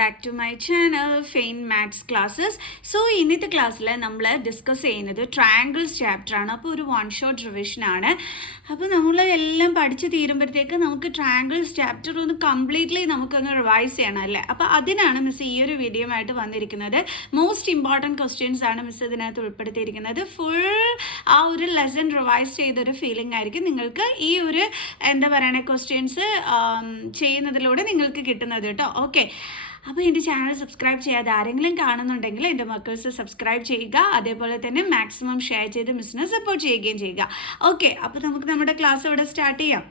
back to my channel Faint Maths Classes. So ഇന്നത്തെ ക്ലാസ്സിൽ നമ്മൾ ഡിസ്കസ് ചെയ്യുന്നത് ട്രയാങ്കിൾസ് ചാപ്റ്റർ ആണ്. അപ്പോൾ ഒരു വൺ ഷോട്ട് റിവിഷൻ ആണ്. അപ്പോൾ നമ്മൾ എല്ലാം പഠിച്ച് തീരുമ്പോഴത്തേക്ക് നമുക്ക് ട്രയാങ്കിൾസ് ചാപ്റ്റർ ഒന്ന് കംപ്ലീറ്റ്ലി നമുക്കൊന്ന് റിവൈസ് ചെയ്യണം അല്ലേ. അപ്പോൾ അതിനാണ് മിസ് ഈ ഒരു വീഡിയോ ആയിട്ട് വന്നിരിക്കുന്നത്. മോസ്റ്റ് ഇമ്പോർട്ടൻറ്റ് ക്വസ്റ്റ്യൻസ് ആണ് മിസ് ഇതിനകത്ത് ഉൾപ്പെടുത്തിയിരിക്കുന്നത്. ഫുൾ ആ ഒരു ലെസൺ റിവൈസ് ചെയ്തൊരു ഫീലിംഗ് ആയിരിക്കും നിങ്ങൾക്ക് ഈ ഒരു എന്താ പറയുക ക്വസ്റ്റ്യൻസ് ചെയ്യുന്നതിലൂടെ നിങ്ങൾക്ക് കിട്ടുന്നത് കേട്ടോ. ഓക്കെ, അപ്പോൾ എൻ്റെ ചാനൽ സബ്സ്ക്രൈബ് ചെയ്യാതെ ആരെങ്കിലും കാണുന്നുണ്ടെങ്കിൽ എൻ്റെ മക്കൾസ് സബ്സ്ക്രൈബ് ചെയ്യുക, അതേപോലെ തന്നെ മാക്സിമം ഷെയർ ചെയ്ത് മിസ്സിനെ സപ്പോർട്ട് ചെയ്യുകയും ചെയ്യുക. ഓക്കെ, അപ്പോൾ നമുക്ക് നമ്മുടെ ക്ലാസ് ഇവിടെ സ്റ്റാർട്ട് ചെയ്യാം.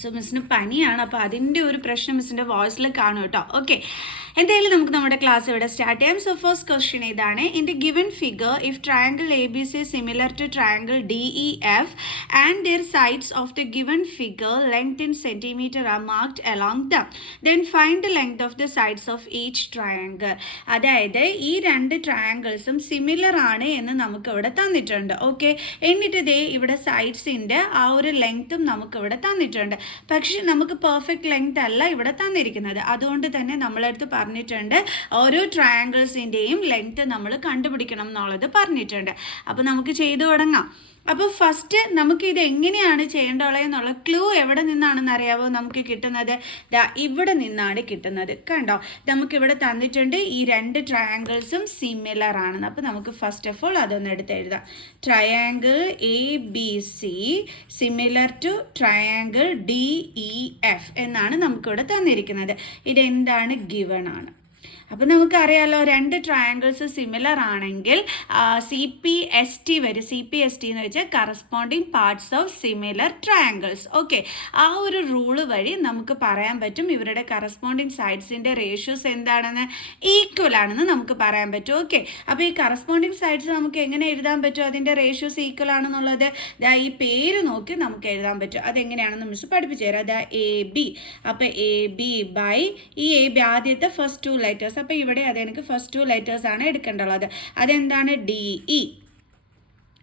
സോ മിസ്സിന് പനിയാണ്, അപ്പോൾ അതിൻ്റെ ഒരു പ്രശ്നം മിസ്സിൻ്റെ വോയിസിൽ കാണും കേട്ടോ. ഓക്കെ, എന്തായാലും നമുക്ക് നമ്മുടെ ക്ലാസ് ഇവിടെ സ്റ്റാർട്ട് ചെയ്യാം. സോ ഫസ്റ്റ് ക്വസ്റ്റ്യൻ ഇതാണ്. In the given figure if triangle A B C similar to triangle D E F and their sides of the given figure length in centimeter are marked along them, then find the length of the sides of each triangle. അതായത് ഈ രണ്ട് ട്രയാങ്കിൾസും similar ആണ് എന്ന് നമുക്ക് ഇവിടെ തന്നിട്ടുണ്ട്. Okay, എന്നിട്ട് ദേ ഇവിടെ സൈഡ്സിൻ്റെ ആ ഒരു ലെങ്ത്തും നമുക്ക് ഇവിടെ തന്നിട്ടുണ്ട്. പക്ഷെ നമുക്ക് പെർഫെക്റ്റ് ലെങ്ത് അല്ല ഇവിടെ തന്നിരിക്കുന്നത്. അതുകൊണ്ട് തന്നെ നമ്മളടുത്ത് പറഞ്ഞിട്ടുണ്ട് ഓരോ ട്രയാങ്കിൾസിൻ്റെയും ലെങ്ത് നമ്മൾ കണ്ടുപിടിക്കണം എന്നുള്ളത് പറഞ്ഞിട്ടുണ്ട്. അപ്പോൾ നമുക്ക് ചെയ്തു തുടങ്ങാം. അപ്പോൾ ഫസ്റ്റ് നമുക്ക് ഇത് എങ്ങനെയാണ് ചെയ്യേണ്ടതെന്നുള്ള ക്ലൂ എവിടെ നിന്നാണെന്ന് അറിയാവോ നമുക്ക് കിട്ടുന്നത്? ഇവിടെ നിന്നാണ് കിട്ടുന്നത്. കണ്ടോ, നമുക്കിവിടെ തന്നിട്ടുണ്ട് ഈ രണ്ട് ട്രയാങ്കിൾസും സിമിലർ ആണെന്ന്. അപ്പോൾ നമുക്ക് ഫസ്റ്റ് ഓഫ് ഓൾ അതൊന്ന് എടുത്ത് എഴുതാം. Triangle A B C similar to triangle D E F എന്നാണ് നമുക്കിവിടെ തന്നിരിക്കുന്നത്. ഇതെന്താണ്? ഗിവൺ ആണ്. അപ്പോൾ നമുക്കറിയാമല്ലോ രണ്ട് ട്രയാങ്കിൾസ് സിമിലർ ആണെങ്കിൽ സി പി എസ് ടി വരും. സി പി എസ് ടി എന്ന് വെച്ചാൽ corresponding parts of similar triangles. Okay, ആ ഒരു റൂള് വഴി നമുക്ക് പറയാൻ പറ്റും ഇവരുടെ കറസ്പോണ്ടിങ് സൈഡ്സിൻ്റെ റേഷ്യോസ് എന്താണെന്ന്, ഈക്വൽ ആണെന്ന് നമുക്ക് പറയാൻ പറ്റും. ഓക്കെ, അപ്പോൾ ഈ കറസ്പോണ്ടിങ് സൈഡ്സ് നമുക്ക് എങ്ങനെ എഴുതാൻ പറ്റും അതിൻ്റെ റേഷ്യോസ് ഈക്വൽ ആണെന്നുള്ളത്? ഈ പേര് നോക്കി നമുക്ക് എഴുതാൻ പറ്റും. അതെങ്ങനെയാണെന്ന് മിസ് പഠിപ്പിച്ചു തരാം. എ ബി, അപ്പോൾ എ ബി ബൈ ഈ എ ബി ആദ്യത്തെ ഫസ്റ്റ് ടു ലെറ്റേഴ്സ്. അപ്പോൾ ഇവിടെ അതെനിക്ക് ഫസ്റ്റ് ടു ലെറ്റേഴ്സ് ആണ് എടുക്കേണ്ടുള്ളത്. അതെന്താണ്? D E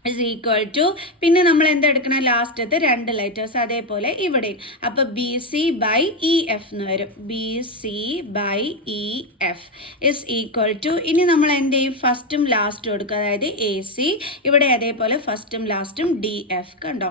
is equal to, പിന്നെ നമ്മൾ എന്തെടുക്കണം? ലാസ്റ്റത്തെ രണ്ട് ലെറ്റേഴ്സ്. അതേപോലെ ഇവിടെയും. അപ്പോൾ B C by E F എന്ന് വരും. B C by E F is equal to, ഇനി നമ്മൾ എന്ത് ചെയ്യും? ഫസ്റ്റും ലാസ്റ്റും എടുക്കുക. അതായത് എ സി, ഇവിടെ അതേപോലെ ഫസ്റ്റും ലാസ്റ്റും ഡി എഫ്. കണ്ടോ,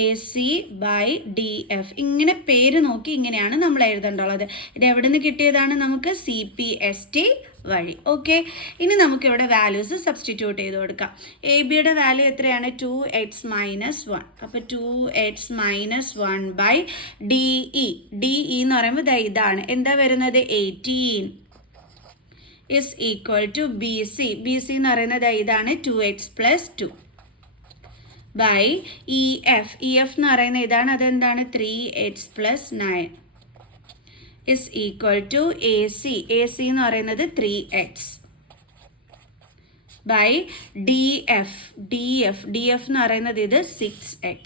A C by D F. ഇങ്ങനെ പേര് നോക്കി ഇങ്ങനെയാണ് നമ്മൾ എഴുതേണ്ടുള്ളത്. ഇത് എവിടെ നിന്ന് കിട്ടിയതാണ്? നമുക്ക് സി പി എസ് ടി വഴി. ഓക്കെ, ഇനി നമുക്കിവിടെ വാല്യൂസ് സബ്സ്റ്റിറ്റ്യൂട്ട് ചെയ്ത് കൊടുക്കാം. എ ബിയുടെ വാല്യൂ എത്രയാണ്? 2x-1. അപ്പോൾ 2x-1 by D E. D E എന്ന് പറയുമ്പോൾ ഇതാണ് എന്താ വരുന്നത്? 18 is equal to B C. B C എന്ന് പറയുന്നത് ഇതാണ് 2x+2 by E F. E F എന്ന് പറയുന്നത് ഇതാണ്. അതെന്താണ്? 3x+9 is equal to A C. A C എന്ന് പറയുന്നത് 3x by D F. D F എന്ന് പറയുന്നത് ഇത് 6x.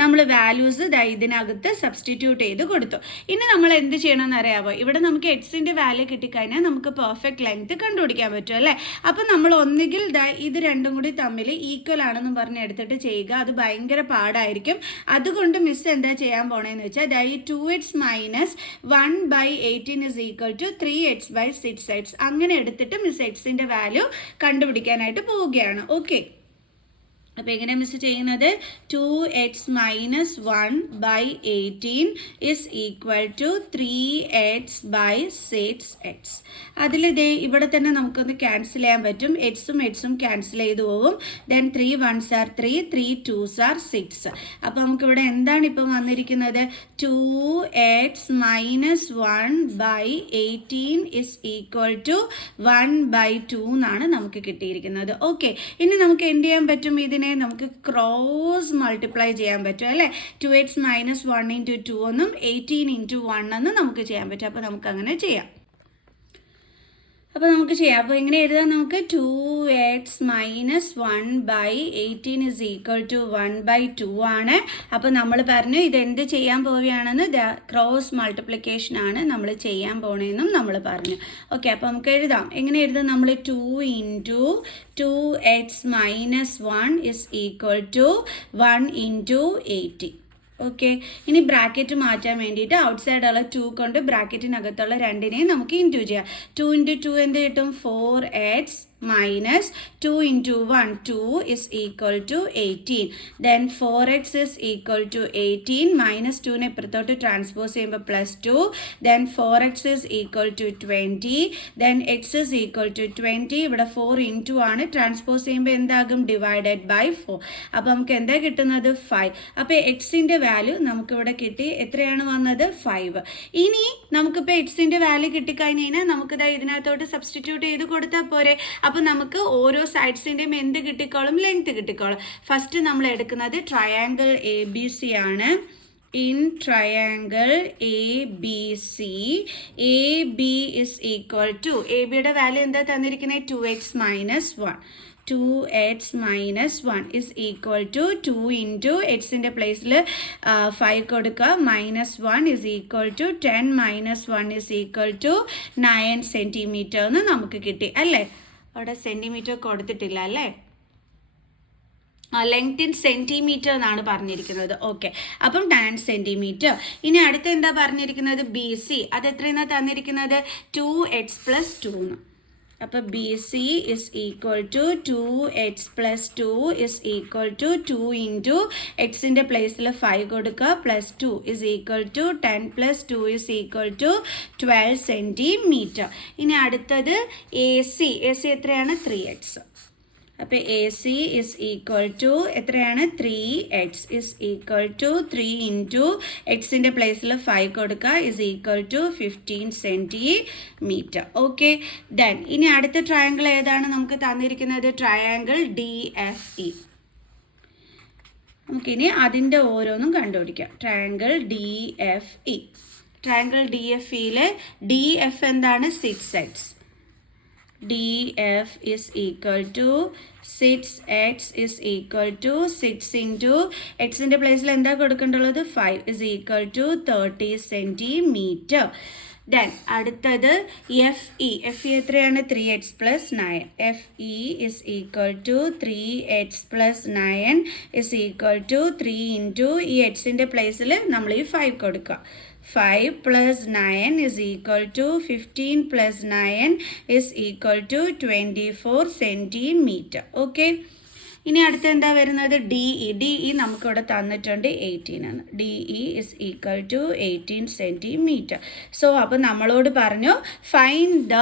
നമ്മൾ വാല്യൂസ് ഇതിനകത്ത് സബ്സ്റ്റിറ്റ്യൂട്ട് ചെയ്ത് കൊടുത്തു. ഇനി നമ്മൾ എന്ത് ചെയ്യണമെന്ന് അറിയാമോ? ഇവിടെ നമുക്ക് എക്സിൻ്റെ വാല്യൂ കിട്ടിക്കഴിഞ്ഞാൽ നമുക്ക് പെർഫെക്റ്റ് ലെങ്ത് കണ്ടുപിടിക്കാൻ പറ്റും അല്ലേ. അപ്പോൾ നമ്മൾ ഒന്നുകിൽ ഇത് രണ്ടും കൂടി തമ്മിൽ ഈക്വൽ ആണെന്ന് പറഞ്ഞ് എടുത്തിട്ട് ചെയ്യുക. അത് ഭയങ്കര പാടായിരിക്കും. അതുകൊണ്ട് മിസ് എന്താ ചെയ്യാൻ പോണേന്ന് വെച്ചാൽ ഈ 2x-1 by 18 is equal to 3x/6x അങ്ങനെ എടുത്തിട്ട് മിസ് എക്സിൻ്റെ വാല്യൂ കണ്ടുപിടിക്കാനായിട്ട് പോവുകയാണ്. ഓക്കെ, അപ്പോൾ എങ്ങനെ മിസ് ചെയ്യുന്നത്? 2x-1 by 18 is equal to 3x/6x. ഇവിടെ തന്നെ നമുക്കൊന്ന് ക്യാൻസൽ ചെയ്യാൻ പറ്റും. എക്സും ക്യാൻസൽ ചെയ്ത് പോകും. Then 3 1s are 3, 3 2s are 6. അപ്പോൾ നമുക്കിവിടെ എന്താണ് ഇപ്പം വന്നിരിക്കുന്നത്? 2x-1 by 18 is equal to 1/2 എന്നാണ് നമുക്ക് കിട്ടിയിരിക്കുന്നത്. ഓക്കെ, ഇനി നമുക്ക് എന്ത് ചെയ്യാൻ പറ്റും? നമുക്ക് ക്രോസ് മൾട്ടിപ്ലൈ ചെയ്യാൻ പറ്റും അല്ലേ. 2x-1 ഇൻറ്റു 2 എന്നും 18 ഇൻറ്റു 1 എന്നും നമുക്ക് ചെയ്യാൻ പറ്റും. അപ്പോൾ നമുക്ക് അങ്ങനെ ചെയ്യാം. അപ്പോൾ എങ്ങനെ എഴുതാം? നമുക്ക് 2x-1 by 18 is equal to 1/2 ആണ്. അപ്പോൾ നമ്മൾ പറഞ്ഞു ഇതെന്ത് ചെയ്യാൻ പോവുകയാണെന്ന്? ക്രോസ് മൾട്ടിപ്ലിക്കേഷൻ ആണ് നമ്മൾ ചെയ്യാൻ പോണേന്നും നമ്മൾ പറഞ്ഞു. ഓക്കെ, അപ്പോൾ നമുക്ക് എഴുതാം. എങ്ങനെ എഴുതാം? നമ്മൾ 2 into 2x-1 is equal to 1 into 18. Okay, ഇനി ബ്രാക്കറ്റ് മാറ്റാൻ വേണ്ടിയിട്ട് ഔട്ട് സൈഡുള്ള 2 കൊണ്ട് ബ്രാക്കറ്റിനകത്തുള്ള 2നെയും നമുക്ക് ഇൻറ്റു ചെയ്യാം. 2 × 2 എന്ത് കിട്ടും? 4x minus 2 into 1, 2 is equal to 18. Then 4x is equal to 18 minus 2നെ ഇപ്പുറത്തോട്ട് transpose ചെയ്യുമ്പോൾ +2. Then 4x is equal to 20. Then x is equal to 20. ഇവിടെ 4 into ആണ്, ട്രാൻസ്പോസ് ചെയ്യുമ്പോൾ എന്താകും? Divided by 4. അപ്പോൾ നമുക്ക് എന്താ കിട്ടുന്നത്? 5. അപ്പോൾ എക്സിൻ്റെ വാല്യൂ നമുക്കിവിടെ കിട്ടി. എത്രയാണ് വന്നത്? 5. ഇനി നമുക്കിപ്പോൾ എക്സിൻ്റെ വാല്യൂ കിട്ടിക്കഴിഞ്ഞ് കഴിഞ്ഞാൽ നമുക്കിതാ ഇതിനകത്തോട്ട് സബ്സ്റ്റിറ്റ്യൂട്ട് ചെയ്ത് കൊടുത്താൽ പോരെ. അപ്പോൾ നമുക്ക് ഓരോ സൈഡ്സിൻ്റെയും എന്ത് കിട്ടിക്കോളും? ലെങ്ത് കിട്ടിക്കോളും. ഫസ്റ്റ് നമ്മൾ എടുക്കുന്നത് ട്രയാങ്കിൾ ABC ആണ്. In triangle ABC, AB is equal to, ABയുടെ വാല്യൂ എന്താ തന്നിരിക്കുന്നത്? 2x minus 1. 2x minus 1 is equal to 2 into xൻ്റെ പ്ലേസിൽ 5 കൊടുക്കുക. -1 is equal to 10 minus 1 is equal to 9 centimetre എന്ന് നമുക്ക് കിട്ടി അല്ലേ? അവിടെ സെൻറ്റിമീറ്റർ കൊടുത്തിട്ടില്ല അല്ലേ? ലെങ്ത് ഇൻ സെൻറ്റിമീറ്റർ എന്നാണ് പറഞ്ഞിരിക്കുന്നത്. ഓക്കെ, അപ്പം 9 സെൻറ്റിമീറ്റർ. ഇനി അടുത്ത എന്താ പറഞ്ഞിരിക്കുന്നത്? BC. അത് എത്രയെന്നാണ് തന്നിരിക്കുന്നത്? 2x + 2 എന്ന്. അപ്പോൾ BC is equal to 2x + 2 is equal to 2 into xൻ്റെ പ്ലേസിൽ 5 കൊടുക്കുക +2 is equal to 10 + 2 is equal to 12 centimetre. ഇനി അടുത്തത് AC. AC എത്രയാണ്? 3x. അപ്പോൾ AC is equal to എത്രയാണ്? 3x is equal to 3 into xൻ്റെ പ്ലേസിൽ 5 കൊടുക്കുക is equal to 15 centimetre. Okay, then ഇനി അടുത്ത ട്രയാങ്കിൾ ഏതാണ് നമുക്ക് തന്നിരിക്കുന്നത്? Triangle DFE. നമുക്കിനി അതിൻ്റെ ഓരോന്നും കണ്ടുപിടിക്കാം. Triangle DFE. ട്രയാങ്കിൾ DFEയിൽ DF എന്താണ്? 6x. DF is equal to 6x is equal to 6 into xൻ്റെ പ്ലേസിൽ എന്താ കൊടുക്കേണ്ടുള്ളത്? 5 is equal to 30 centimetre. Then അടുത്തത് FE. FE എത്രയാണ്? 3x + 9. FE is equal to 3x + 9 is equal to 3 into ഈ xൻ്റെ പ്ലേസിൽ നമ്മൾ ഈ 5 കൊടുക്കുക. 5 + 9 is equal to 15 + 9 is equal to 24 centimetre. Okay, ഇനി അടുത്ത എന്താ വരുന്നത്? DE. DE നമുക്കിവിടെ തന്നിട്ടുണ്ട് 18 ആണ്. DE is equal to 18 centimetre. So അപ്പോൾ നമ്മളോട് പറഞ്ഞു find the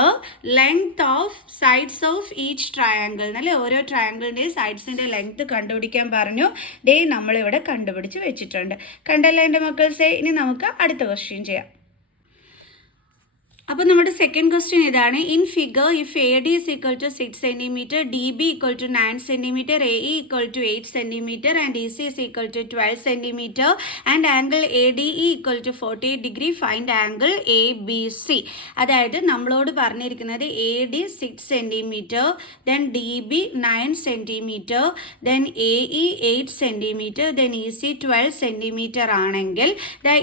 length of sides of each triangle എന്നല്ലേ? ഓരോ ട്രയാങ്കിളിൻ്റെയും സൈഡ്സിൻ്റെ ലെങ്ത് കണ്ടുപിടിക്കാൻ പറഞ്ഞു. ഡേ നമ്മളിവിടെ കണ്ടുപിടിച്ച് വെച്ചിട്ടുണ്ട്. കണ്ടല്ലേ എൻ്റെ മക്കൾസേ? ഇനി നമുക്ക് അടുത്ത ക്വസ്റ്റ്യൻ ചെയ്യാം. അപ്പോൾ നമ്മുടെ സെക്കൻഡ് ക്വസ്റ്റ്യൻ ഇതാണ്. In figure if AD is equal to 6 cm, DB equal to 9 cm, AE equal to 8 cm and EC is equal to 12 cm and angle ADE equal to 48 degree, find angle ABC. അതായത് നമ്മളോട് പറഞ്ഞിരിക്കുന്നത് AD 6 cm, then DB 9 cm, then AE 8 cm, then EC 12 cm ആണെങ്കിൽ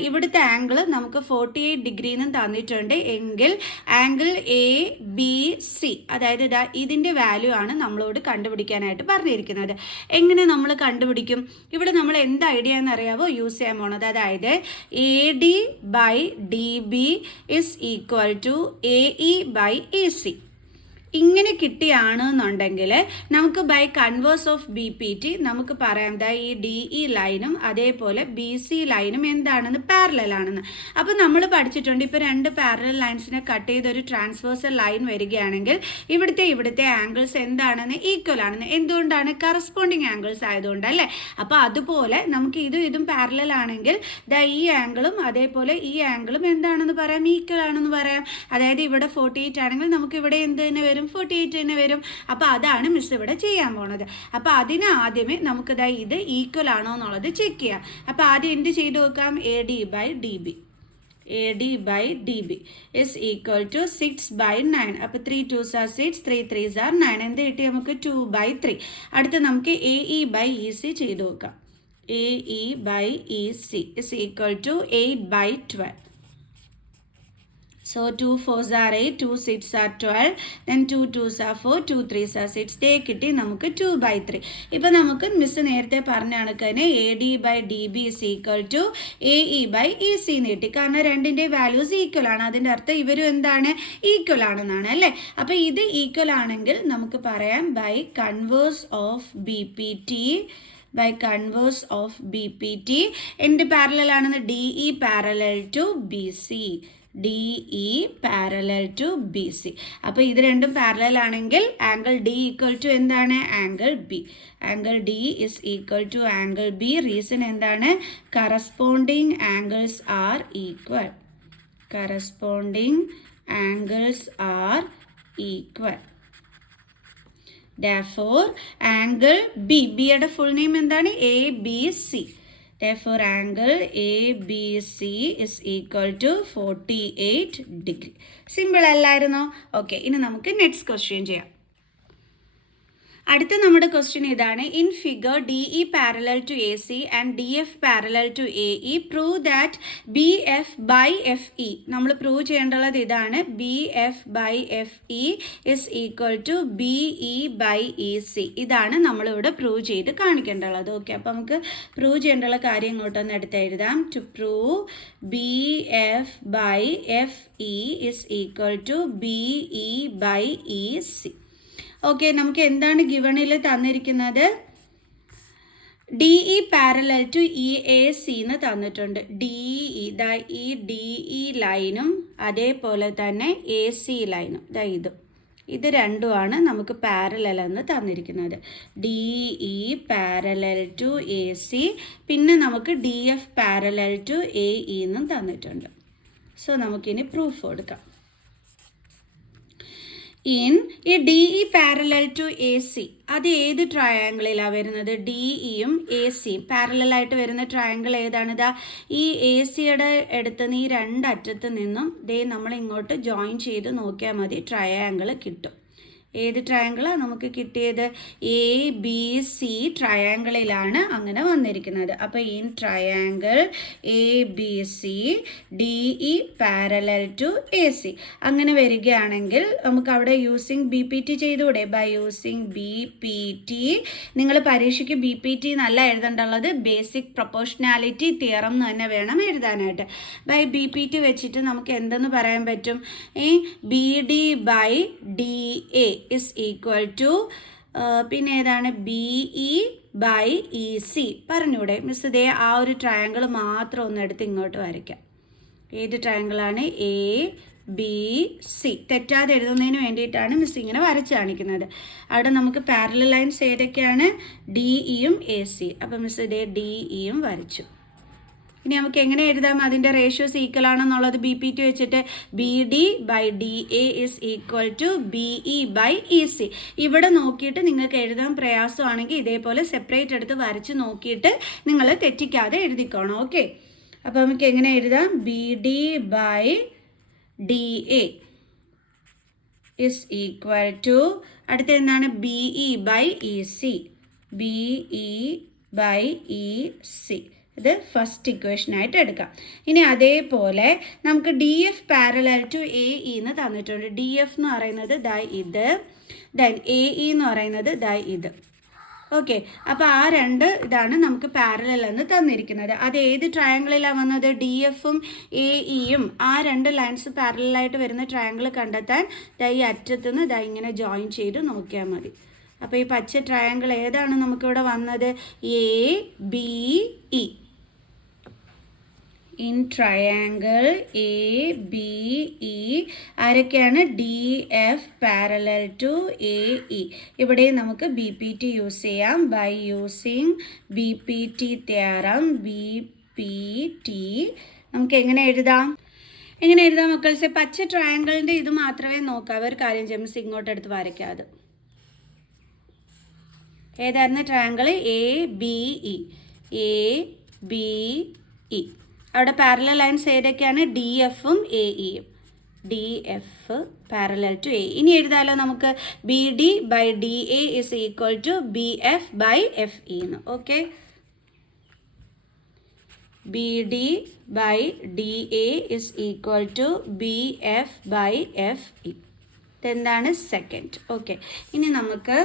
ഇവിടുത്തെ angle നമുക്ക് 48 degree എന്ന് തന്നിട്ടുണ്ട്. Angle ABC, അതായത് ഇതിൻ്റെ വാല്യൂ ആണ് നമ്മളോട് കണ്ടുപിടിക്കാനായിട്ട് പറഞ്ഞിരിക്കുന്നത്. എങ്ങനെ നമ്മൾ കണ്ടുപിടിക്കും? ഇവിടെ നമ്മൾ എന്ത് ഐഡിയ എന്നറിയാവോ യൂസ് ചെയ്യാൻ പോണത്? അതായത് AD/DB is equal to AE/AC. ഇങ്ങനെ കിട്ടിയാണെന്നുണ്ടെങ്കിൽ നമുക്ക് ബൈ കൺവേഴ്സ് ഓഫ് BPT നമുക്ക് പറയാം ഈ DE ലൈനും അതേപോലെ BC ലൈനും എന്താണെന്ന് പാരലൽ ആണെന്ന്. അപ്പോൾ നമ്മൾ പഠിച്ചിട്ടുണ്ട് ഇപ്പോൾ 2 പാരലൽ ലൈൻസിനെ കട്ട് ചെയ്തൊരു ട്രാൻസ്വേഴ്സൽ ലൈൻ വരികയാണെങ്കിൽ ഇവിടുത്തെ ആംഗിൾസ് എന്താണെന്ന് ഈക്വൽ ആണെന്ന്. എന്തുകൊണ്ടാണ്? കറസ്പോണ്ടിങ് ആംഗിൾസ് ആയതുകൊണ്ടല്ലേ. അപ്പോൾ അതുപോലെ നമുക്ക് ഇതും പാരലൽ ആണെങ്കിൽ ഈ ആംഗിളും അതേപോലെ ഈ ആംഗിളും എന്താണെന്ന് പറയാം? ഈക്വൽ ആണെന്ന് പറയാം. അതായത് ഇവിടെ 48 ആണെങ്കിൽ നമുക്ക് ഇവിടെ എന്ത് തന്നെ വരും? 48 തന്നെ വരും. അപ്പോൾ അതാണ് മിസ് ഇവിടെ ചെയ്യാൻ പോണത്. അപ്പോൾ അതിന് ആദ്യമേ നമുക്ക് ഇത് ഈക്വൽ ആണോ എന്നുള്ളത് ചെക്ക് ചെയ്യാം. അപ്പോൾ ആദ്യം എന്ത് ചെയ്ത് നോക്കാം? AD/DB. AD/DB is equal to 6/9. അപ്പോൾ 3 2s are 6, 3 3s are 9. എന്ത് കിട്ടി നമുക്ക്? 2/3. അടുത്ത് നമുക്ക് AE/EC ചെയ്ത് നോക്കാം. AE/EC is equal to 8/12. So 2 4s are 8, 2 6 are 12, then 2 2s are 4, 2 3s are 6. ദേ കിട്ടി നമുക്ക് 2/3. ഇപ്പം നമുക്ക് മിസ് നേരത്തെ പറഞ്ഞ കണക്കിന് AD/DB is equal to AE/EC നീട്ടി. കാരണം രണ്ടിൻ്റെ വാല്യൂസ് ഈക്വൽ ആണ്. അതിൻ്റെ അർത്ഥം ഇവരും എന്താണ്, ഈക്വൽ ആണെന്നാണ് അല്ലേ. അപ്പോൾ ഇത് ഈക്വൽ ആണെങ്കിൽ നമുക്ക് പറയാം ബൈ കൺവേഴ്സ് ഓഫ് BPT എന്ത് പാരലൽ ആണെന്ന്, DE parallel to BC. DE parallel to BC. അപ്പോൾ ഇത് രണ്ടും പാരലൽ ആണെങ്കിൽ ആംഗിൾ D ഈക്വൽ ടു എന്താണ്, angle B. Angle D is equal to angle B. Reason എന്താണ്, corresponding angles are equal. Corresponding angles are equal. Therefore angle B യുടെ full name എന്താണ്, ABC. Therefore angle ABC is equal to 48 degree. Simple അല്ലായിരുന്നോ? Okay, ഇനി നമുക്ക് next question ചെയ്യാം. അടുത്ത നമ്മുടെ question ഇതാണ്. In figure DE parallel to AC and DF parallel to AE prove that BF/FE. നമ്മൾ പ്രൂവ് ചെയ്യേണ്ടുള്ളത് ഇതാണ്. BF/FE is equal to BE/EC. ഇതാണ് നമ്മളിവിടെ പ്രൂവ് ചെയ്ത് കാണിക്കേണ്ടുള്ളത്. ഓക്കെ, അപ്പോൾ നമുക്ക് പ്രൂവ് ചെയ്യേണ്ടുള്ള കാര്യം ഇങ്ങോട്ടൊന്ന് എടുത്ത് എഴുതാം. To prove BF/FE is equal to BE/EC. Okay, നമുക്ക് എന്താണ് ഗിവണിൽ തന്നിരിക്കുന്നത്, DE പാരലൽ ടു EAC എന്ന് തന്നിട്ടുണ്ട്. ഈ DE ലൈനും അതേപോലെ തന്നെ AC ലൈനും ഇത് രണ്ടുമാണ് നമുക്ക് പാരലൽ എന്ന് തന്നിരിക്കുന്നത്. DE പാരലൽ ടു AC, പിന്നെ നമുക്ക് DF പാരലൽ ടു AE എന്നും തന്നിട്ടുണ്ട്. സോ നമുക്കിനി പ്രൂഫ് കൊടുക്കാം. ഈ DE പാരലൽ ടു AC അത് ഏത് ട്രയാങ്കിളിലാണ് വരുന്നത്, DEയും ACയും പാരലലായിട്ട് വരുന്ന ട്രയാങ്കിൾ ഏതാണിതാ, ഈ ACയുടെ അടുത്ത് നിന്ന് ഈ രണ്ടറ്റത്ത് നിന്നും ദേ നമ്മൾ ഇങ്ങോട്ട് ജോയിൻ ചെയ്ത് നോക്കിയാൽ മതി, ട്രയാങ്കിൾ കിട്ടും. ഏത് ട്രയാങ്കിളാണ് നമുക്ക് കിട്ടിയത്, ABC ട്രയാങ്കിളിലാണ് അങ്ങനെ വന്നിരിക്കുന്നത്. അപ്പോൾ ഈ triangle ABC DE parallel to AC അങ്ങനെ വരികയാണെങ്കിൽ നമുക്ക് അവിടെ യൂസിങ് BPT ചെയ്തുകൂടെ. ബൈ യൂസിങ് BPT, നിങ്ങൾ പരീക്ഷയ്ക്ക് BPT എന്നല്ല എഴുതേണ്ടുള്ളത്, ബേസിക് പ്രൊപ്പോർഷണാലിറ്റി തിയറം എന്ന് തന്നെ വേണം എഴുതാനായിട്ട്. ബൈ BPT വെച്ചിട്ട് നമുക്ക് എന്തെന്ന് പറയാൻ പറ്റും, BD/DA ഇസ് ഈക്വൽ ടു പിന്നെ ഏതാണ്, BE/EC. പറഞ്ഞൂടെ മിസ്, ഇതേ ആ ഒരു ട്രയാങ്കിൾ മാത്രം ഒന്ന് എടുത്ത് ഇങ്ങോട്ട് വരയ്ക്കാം. ഏത് ട്രയാങ്കിളാണ്, ABC. തെറ്റാതെ എഴുതുന്നതിന് വേണ്ടിയിട്ടാണ് മിസ് ഇങ്ങനെ വരച്ച് കാണിക്കുന്നത്. അവിടെ നമുക്ക് പാരലൽ ലൈൻസ് ഏതൊക്കെയാണ്, DEയും AC. അപ്പം മിസ് ഇതേ DEയും വരച്ചു. ഇനി നമുക്ക് എങ്ങനെ എഴുതാം, അതിൻ്റെ റേഷ്യോസ് ഈക്വൽ ആണെന്നുള്ളത് BPT വെച്ചിട്ട് BD/DA is equal to BE/EC. ഇവിടെ നോക്കിയിട്ട് നിങ്ങൾക്ക് എഴുതാൻ പ്രയാസമാണെങ്കിൽ ഇതേപോലെ സെപ്പറേറ്റ് എടുത്ത് വരച്ച് നോക്കിയിട്ട് നിങ്ങൾ തെറ്റിക്കാതെ എഴുതിക്കോണം. ഓക്കെ, അപ്പോൾ നമുക്ക് എങ്ങനെ എഴുതാം, BD/DA ഇസ് ഈക്വൽ ടു അടുത്ത എന്താണ്, BE/EC. BE/EC ഇത് ഫസ്റ്റ് ഇക്വേഷനായിട്ട് എടുക്കാം. ഇനി അതേപോലെ നമുക്ക് DF പാരലൽ ടു AE എന്ന് തന്നിട്ടുണ്ട്. DF എന്ന് പറയുന്നത് ഇത്, ദെൻ AE എന്ന് പറയുന്നത് ഇത്. ഓക്കെ, അപ്പോൾ ആ രണ്ട് ഇതാണ് നമുക്ക് പാരലൽ എന്ന് തന്നിരിക്കുന്നത്. അത് ഏത് ട്രയാങ്കിളിലാണ് വന്നത്, DFും AEയും ആ രണ്ട് ലൈൻസ് പാരലായിട്ട് വരുന്ന ട്രയാങ്കിൾ കണ്ടെത്താൻ ഈ അറ്റത്തുനിന്ന് ഇങ്ങനെ ജോയിൻ ചെയ്ത് നോക്കിയാൽ മതി. അപ്പോൾ ഈ പച്ച ട്രയാങ്കിൾ ഏതാണ് നമുക്കിവിടെ വന്നത്, ABE. ഇൻ ട്രയാങ്കിൾ ABE ആരൊക്കെയാണ്, DF പാരലൽ ടു AE. ഇവിടെ നമുക്ക് BPT യൂസ് ചെയ്യാം. By using BPT theorem, BPT നമുക്ക് എങ്ങനെ എഴുതാം മക്കൾസ്, പച്ച ട്രയാങ്കിളിൻ്റെ ഇത് മാത്രമേ നോക്കാം. ഒരു കാര്യം ജെംസ് ഇങ്ങോട്ട് എടുത്ത് വരയ്ക്കാതെ. ഏതായിരുന്നു ട്രയാങ്കിൾ, ABE. അവിടെ പാരലൽ ലൈൻസ് ഏതൊക്കെയാണ്, DFും AEയും. DF parallel to AE. ഇനി എഴുതാലോ നമുക്ക്, BD/DA is equal to BF/FE എന്ന്. Okay, BD by DA is equal to BF by FE. ഇതെന്താണ്? സെക്കൻഡ്. ഓക്കെ, ഇനി നമുക്ക്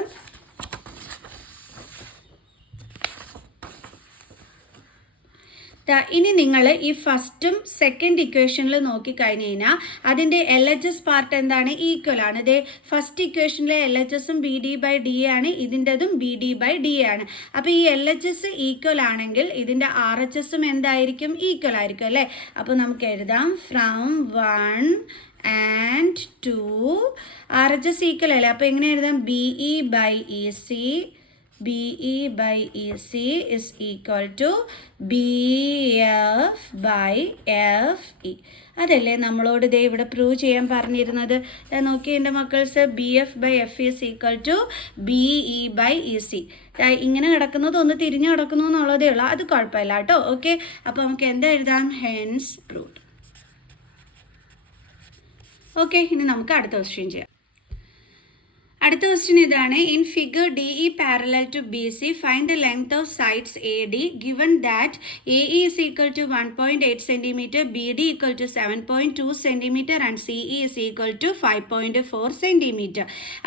ഇനി നിങ്ങൾ ഈ ഫസ്റ്റും സെക്കൻഡ് ഇക്വേഷനിൽ നോക്കിക്കഴിഞ്ഞ് കഴിഞ്ഞാൽ അതിൻ്റെ LHS പാർട്ട് എന്താണ്? ഈക്വൽ ആണ്. ഇതേ ഫസ്റ്റ് ഇക്വേഷനിലെ LHSും BD by DA ആണ്, ഇതിൻ്റെതും BD by DA ആണ്. അപ്പോൾ ഈ LHS ഈക്വൽ ആണെങ്കിൽ ഇതിൻ്റെ RHSും എന്തായിരിക്കും? ഈക്വൽ ആയിരിക്കും അല്ലേ? അപ്പോൾ നമുക്ക് എഴുതാം ഫ്രം 1 and 2 RHS ഈക്വൽ അല്ലേ? അപ്പോൾ എങ്ങനെ എഴുതാം? BE by EC by EC is equal to BF by FE. അതല്ലേ നമ്മളോട് ഇതേ ഇവിടെ പ്രൂവ് ചെയ്യാൻ പറഞ്ഞിരുന്നത്? നോക്കി എൻ്റെ മക്കൾസ്, BF by FE is equal to BE by EC. ഇങ്ങനെ കിടക്കുന്നത് ഒന്ന് തിരിഞ്ഞു കിടക്കുന്നു എന്നുള്ളതേ ഉള്ളൂ, അത് കുഴപ്പമില്ല കേട്ടോ. ഓക്കെ, അപ്പോൾ നമുക്ക് എന്താ എഴുതാം? Hence proved. ഓക്കെ, ഇനി നമുക്ക് അടുത്ത ക്വസ്റ്റ്യൻ ചെയ്യാം. അടുത്ത ക്വസ്റ്റ്യൻ ഇതാണ്. In figure DE parallel to BC find the length of sides AD given that AE is equal to 1.8 cm, BD equal to 7.2 cm and CE is equal to 5.4 cm.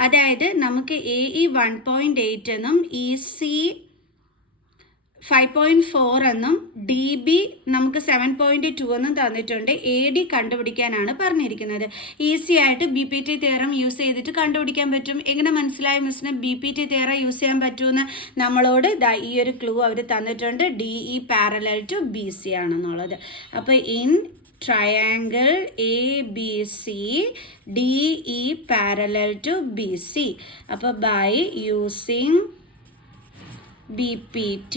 അതായത് നമുക്ക് AE 1.8 എന്നും EC 5.4 എന്നും DB നമുക്ക് 7.2 എന്നും തന്നിട്ടുണ്ട്. AD കണ്ടുപിടിക്കാനാണ് പറഞ്ഞിരിക്കുന്നത്. Easy ആയിട്ട് BPT theorem use ചെയ്തിട്ട് കണ്ടുപിടിക്കാൻ പറ്റും. എങ്ങനെ മനസ്സിലായി മിസ്സിന് BPT തിയറം യൂസ് ചെയ്യാൻ പറ്റുമെന്ന്? നമ്മളോട് ഈ ഒരു ക്ലൂ അവർ തന്നിട്ടുണ്ട്, DE പാരലൽ ടു BC ആണെന്നുള്ളത്. അപ്പോൾ in triangle ABC DE parallel to BC, അപ്പോൾ ബൈ യൂസിങ് BPT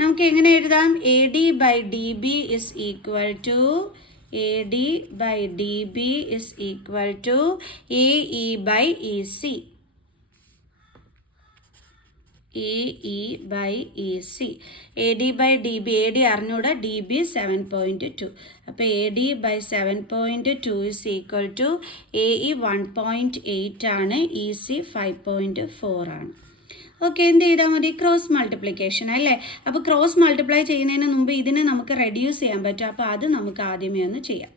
നമുക്ക് എങ്ങനെ എഴുതാം? AD by DB is equal to AD by DB is equal to AE by EC. AE by EC. AD by DB, AD അറിഞ്ഞൂടെ, DB 7.2. അപ്പോൾ AD by 7.2 is equal to AE 1.8 ആണ്, EC 5.4 ആണ്. Okay, എന്ത് ചെയ്താൽ മതി? Cross multiplication അല്ലേ? അപ്പോൾ cross multiply ചെയ്യുന്നതിന് മുമ്പ് ഇതിനെ നമുക്ക് റെഡ്യൂസ് ചെയ്യാൻ പറ്റും. അപ്പോൾ അത് നമുക്ക് ആദ്യമേ ഒന്ന് ചെയ്യാം.